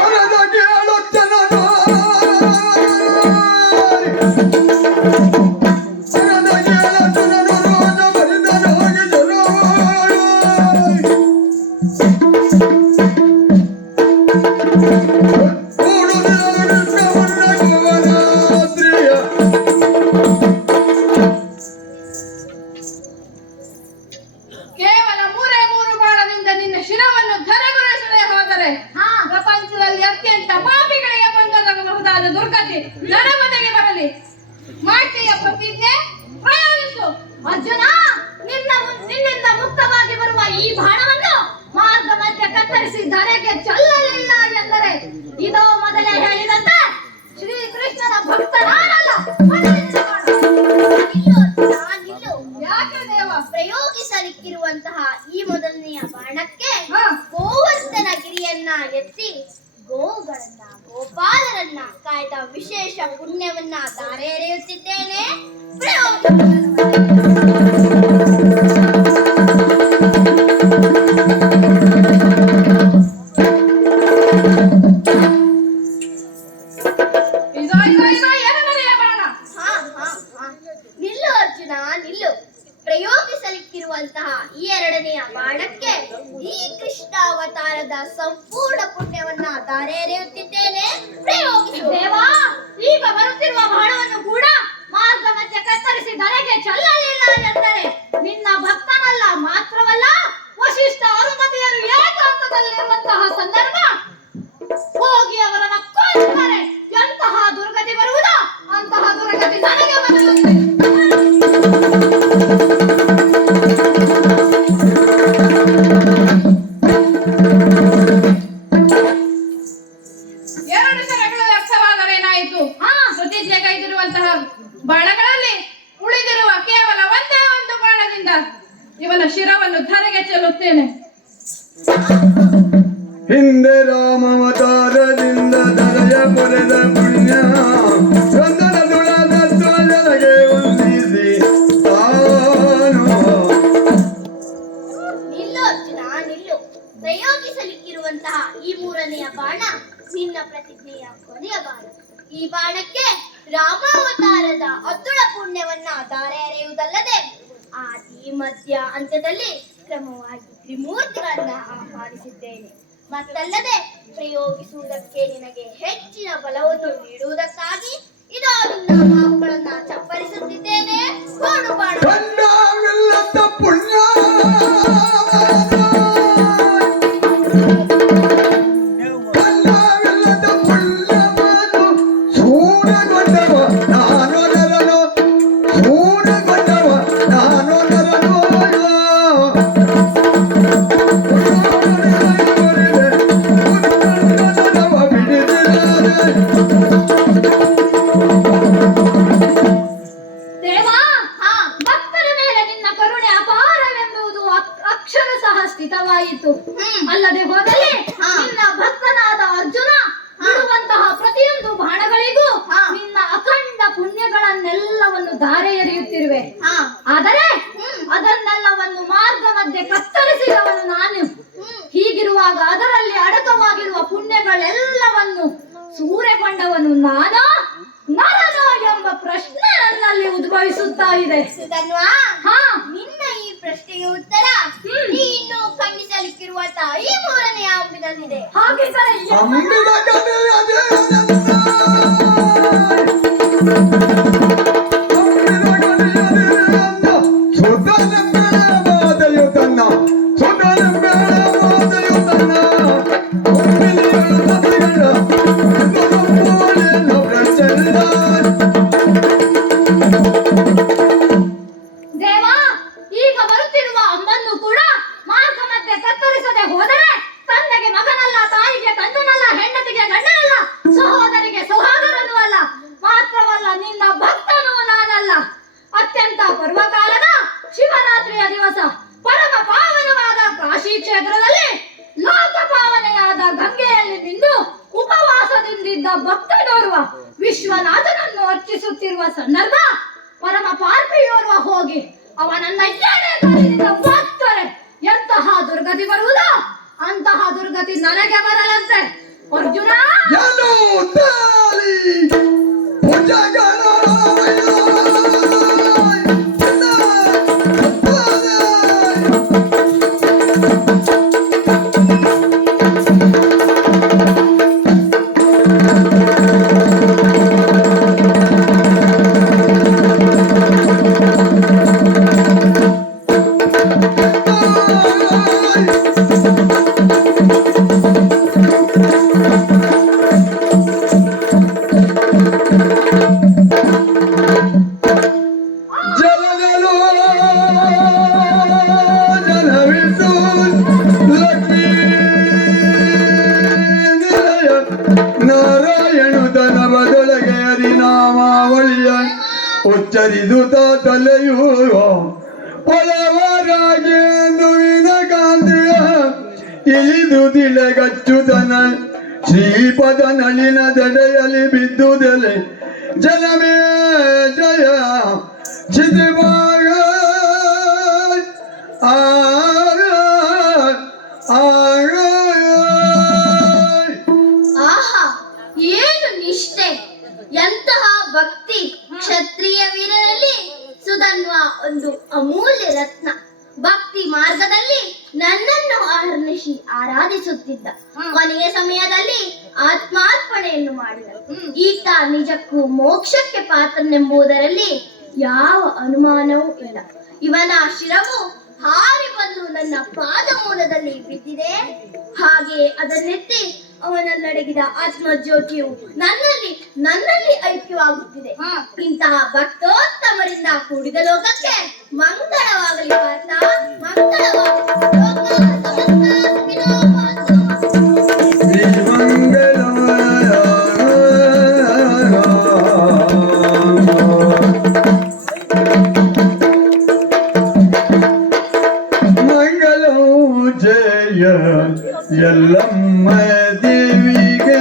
ಕೇವಲ ಮೂರೇ ಮೂರು ಬಾಣದಿಂದ ನಿನ್ನ ಶಿರವನ್ನು ಧರೆಗುರುಳಿಸದೆ ಹೋದರೆ ಪ್ರಪಂಚದಲ್ಲಿ ಅತ್ಯಂತ ಪಾಪಿಗಳಿಗೆ ಬಂದೊದಗಬಹುದಾದ ದುರ್ಗತಿ ನನ್ನ ಮನೆಗೆ ಬರಲಿ. ಮಾಡ್ತೀಯ ಪ್ರತಿಜ್ಞೆ? ಪ್ರಯೋಗಿಸು. ಅರ್ಜುನ, ನಿನ್ನಿಂದ ಮುಕ್ತವಾಗಿ ಬರುವ ಈ ಬಾಣವನ್ನು ಮಾರ್ಗ ಮಧ್ಯೆ ಕತ್ತರಿಸಿ ಧರೆಗೆ ಚೆಲ್ಲಲಿಲ್ಲ ಎಂದರೆ ಇದೋ ಮೊದಲೇ ಹೇಳಿದಂತೆ ಶ್ರೀಕೃಷ್ಣನ ಭಕ್ತನಾನಲ್ಲ. ನಿಲ್ಲು. ಯಾಕೆ ದೇವ? ಪ್ರಯೋಗಿಸಲಿಕ್ಕಿರುವಂತಹ ಈ ಮೊದಲನೆಯ ಬಾಣಕ್ಕೆ ಗೋವರ್ಧನ ಗಿರಿಯನ್ನ ಎತ್ತಿ ಗೋವುಗಳನ್ನ ಗೋಪಾಲರನ್ನ ಕಾಯ್ದ ವಿಶೇಷ ಪುಣ್ಯವನ್ನ ಧಾರೆ ಎರೆಯುತ್ತಿದ್ದೇನೆ. ನಿಲ್ಲು ಅರ್ಜುನ, ನಿಲ್ಲು. ಪ್ರಯೋಗಿಸಲಿಕ್ಕಿರುವಂತಹ ಈ ಎರಡನೆಯ ಬಾಣಕ್ಕೆ ಈ ಕೃಷ್ಣಾವತಾರದ ಸಂಪೂರ್ಣ ಪುಣ್ಯವನ್ನ ಧಾರೆ ಎರೆಯುತ್ತಿದ್ದೇನೆ. ಪ್ರಯೋಗಿಸು. ದೇವಾ, ಈಗ ಬರುತ್ತಿರುವ ಬಾಣವನ್ನು ಕೂಡ ಮಾರ್ಗ ಮಧ್ಯೆ ಕತ್ತರಿಸಿ ಧರೆಗೆ ಚೆಲ್ಲಲಿಲ್ಲ ಎಂದರೆ ನಿನ್ನ ಭಕ್ತನಲ್ಲ ಮಾತ್ರವಲ್ಲ, ವಶಿಷ್ಠ ಅರುಂಧತಿಯರು ಏಕಾಂತದಲ್ಲಿರುವಂತಹ ಸಂದರ್ಭ ಹೋಗಿ ಅವರನ್ನ ಕೊಂದರೆ ಎಂತಹ ದುರ್ಗತಿ ಬರುವುದೋ ಅಂತಹ ದುರ್ಗತಿ ನನಗೆ ಬರಲಿದೆ. ಎರಡು ಶರಗಳು ವ್ಯರ್ಥವಾದರೇನಾಯಿತು? ಪ್ರತಿಜ್ಞೆ ಕೈದಿರುವಂತಹ ಬಾಣಗಳಲ್ಲಿ ಉಳಿದಿರುವ ಕೇವಲ ಒಂದೇ ಒಂದು ಬಾಣದಿಂದ ಇವನ ಶಿರವನ್ನು ಧರೆಗೆ ಚೆಲ್ಲುತ್ತೇನೆ. ಹಿಂದೆ ರಾಮಾವತಾರದಿಂದ ಧರೆಯ ಪಡೆದ ಪುಣ್ಯ ಚಂದನ ತುಳದ ಧ್ವಜರಿಗೆ ವಂದಿಸಿ ಮತ್ತಲ್ಲದೆ ಆದಿ ಮಧ್ಯ ಅಂತ್ಯದಲ್ಲಿ ಕ್ರಮವಾಗಿ ತ್ರಿಮೂರ್ತಿಗಳನ್ನ ಆಹ್ವಾನಿಸಿದ್ದೇನೆ. ಮತ್ತಲ್ಲದೆ ಪ್ರಯೋಗಿಸುವುದಕ್ಕೆ ನಿನಗೆ ಹೆಚ್ಚಿನ ಬಲವನ್ನು ನೀಡುವುದಕ್ಕಾಗಿ ಇದೋ ನಿನ್ನ ಬಾಹುಗಳನ್ನ ಚಪ್ಪರಿಸುತ್ತಿದ್ದೇನೆ. ಕೋಡು ಬಾಣ ಕಂಡವೆಲ್ಲದ ಪುಣ್ಯ ಕಂಡವೆಲ್ಲದ ಪುಣ್ಯವನ್ನು ಸೂರಗೊಂಡವ ನಾನು ನರನು ಸೂರಗೊಂಡವ ನಾನು ನರನು ದೇವಾ, ಭಕ್ತರ ಮೇಲೆ ನಿನ್ನ ಕರುಣೆ ಅಪಾರವೆಂಬುದು ಅಕ್ಷರ ಸಹ ಸ್ಥಿತವಾಯಿತು. ಅಲ್ಲದೆ ಹೋದಲ್ಲಿ ನಿನ್ನ ಭಕ್ತನಾದ ಅರ್ಜುನ ಬಿಡುವಂತಹ ಪ್ರತಿಯೊಂದು ಬಾಣಗಳಿಗೂ ನಿನ್ನ ಅಖಂಡ ಪುಣ್ಯಗಳನ್ನೆಲ್ಲವನ್ನು ಧಾರೆ ಎರೆಯುತ್ತಿರುವೆ. ಆದರೆ ಅದನ್ನೆಲ್ಲವನ್ನು ಮಾರ್ಗ ಮಧ್ಯೆ ಕತ್ತರಿಸಿದವನು ನಾನು. ಹೀಗಿರುವಾಗ ಅದರಲ್ಲಿ ಅಡಕವಾಗಿರುವ ಪುಣ್ಯಗಳೆಲ್ಲವನ್ನು ಸೂರೆಗೊಂಡವನು ನಾನೋ ನರನೋ ಎಂಬ ಪ್ರಶ್ನೆ ನನ್ನಲ್ಲಿ ಉದ್ಭವಿಸುತ್ತಾ ಇದೆ. ಸುಧನ್ವಾ, ನಿನ್ನ ಈ ಪ್ರಶ್ನೆಗೆ ಉತ್ತರ ನೀನು ಖಂಡಿಸಲಿಕ್ಕಿರುವಂತಹ ಈ ಮೂರನೆಯ ಅಂಬಿನಲ್ಲಿದೆ. ಹಾಗಿದ್ದರೆ ಅಂಬಿನ ಕಲೆಯದೆ ಅನಂತ. ಅಂಬಿನ ಕಲೆಯದೆ ಅನಂತ. ಸುತನೆಂಬೆಳ ಮಾತೆಯು ತನ್ನ ಸುತನೆಂಬೆಳ ಮಾತೆಯು ತನ್ನ ಅಂಬಿಲಿಯಳು ತತ್ತಿಗಳ ಇಂದ್ರಪೋಳೆಯನ್ನು ಪ್ರಚಂಡ. ದೇವಾ, ಈಗ ಬರುತ್ತಿರುವ ಅಂಬನ್ನು ಕೂಡ ಮಾರ್ಗ ಮಧ್ಯೆ ಕತ್ತರಿಸದೆ ಹೋದರೆ ತಂದೆಗೆ ಮಗನಲ್ಲ, ತಾಯಿಗೆ ತಂದನಲ್ಲ, ಹೆಂಡತಿಗೆ ಗಂಡನಲ್ಲ, ಸಹೋದರಿಗೆ ಸಹೋದರನೂ ಅಲ್ಲ, ಮಾತ್ರವಲ್ಲ ನಿನ್ನ ಭಕ್ತನೂ ನಾನಲ್ಲ. ಅತ್ಯಂತ ಪರ್ವಕಾಲದ ಶಿವರಾತ್ರಿಯ ದಿವಸ ಪರಮ ಪಾವನವಾದ ಕಾಶಿ ಕ್ಷೇತ್ರದಲ್ಲಿ ಲೋಕ ಪಾವನೆಯಾದ ಗಂಗೆಯಲ್ಲಿ ನಿಂದು ಉಪವಾಸದಿಂದಿದ್ದ ಭಕ್ತನೋರ್ವ ವಿಶ್ವನಾಥನನ್ನು ಅರ್ಚಿಸುತ್ತಿರುವ ಸಂದರ್ಭ ಪರಮ ಪಾರ್ಪಿಯೋರ್ವ ಹೋಗಿ ಅವನನ್ನ ಭಕ್ತರೆ ಎಂತಹ ದುರ್ಗತಿ ಬರುವುದೋ ಅಂತಹ ದುರ್ಗತಿ ನನಗೆ ಬರಲಂತೆ. ಅರ್ಜುನ, ಎಲ್ಲೋ ತಾಳಿ ಭುಜಗಳ ಜಲಗಳು ಜಲವಿದ್ದು ಲಕ್ಷ್ಮೀ ನಿಲಯ ನಾರಾಯಣ ತನ ಬದಲಿಗೆ ಹರಿನಾಮಾವಳಿಯ ಉಚ್ಚರಿಸುತ್ತ ತಲೆಯು ಪೊಲವರಾಗೆಂದು ವಿನಕಾಂತಿಯ ಇಳಿದು ತಿಳೆಗಚ್ಚುತನ ಶ್ರೀಪದ ನಳಿನ ದಡೆಯಲ್ಲಿ ಬಿದ್ದುದೆಲೆ ಜನಮೇ ಜಯ ಚಿತಿಭಾಗ ಆಹಾ, ಏನು ನಿಷ್ಠೆ, ಎಂತಹ ಭಕ್ತಿ! ಕ್ಷತ್ರಿಯ ವೀರರಲ್ಲಿ ಸುಧನ್ವ ಒಂದು ಅಮೂಲ್ಯ ರತ್ನ. ಭಕ್ತಿ ಮಾರ್ಗದಲ್ಲಿ ನನ್ನನ್ನು ಆಹರ್ನಿಸಿ ಆರಾಧಿಸುತ್ತಿದ್ದ. ಕೊನೆಯ ಸಮಯದಲ್ಲಿ ಆತ್ಮಾರ್ಪಣೆಯನ್ನು ಮಾಡಿದ. ಈತ ನಿಜಕ್ಕೂ ಮೋಕ್ಷಕ್ಕೆ ಪಾತ್ರನೆಂಬುದರಲ್ಲಿ ಯಾವ ಅನುಮಾನವೂ ಇಲ್ಲ. ಇವನ ಶಿರವು ಹಾರಿ ಬಂದು ನನ್ನ ಪಾದ ಮೂಲದಲ್ಲಿ ಬಿದ್ದಿದೆ. ಹಾಗೆ ಅದನ್ನೆತ್ತಿ ಅವನಲ್ಲಡಗಿದ ಆತ್ಮಜ್ಯೋತಿಯು ನನ್ನಲ್ಲಿ ಐಕ್ಯವಾಗುತ್ತಿದೆ. ಇಂತಹ ಭಕ್ತೋತ್ತಮರಿಂದ ಕೂಡಿದ ಲೋಕಕ್ಕೆ ಮಂಗಳವಾಗಲಿ ಪಾರ್ಥ, ಮಂಗಳವಾಗಲಿ. ಎಲ್ಲಮ್ಮ ದೇವಿಗೆ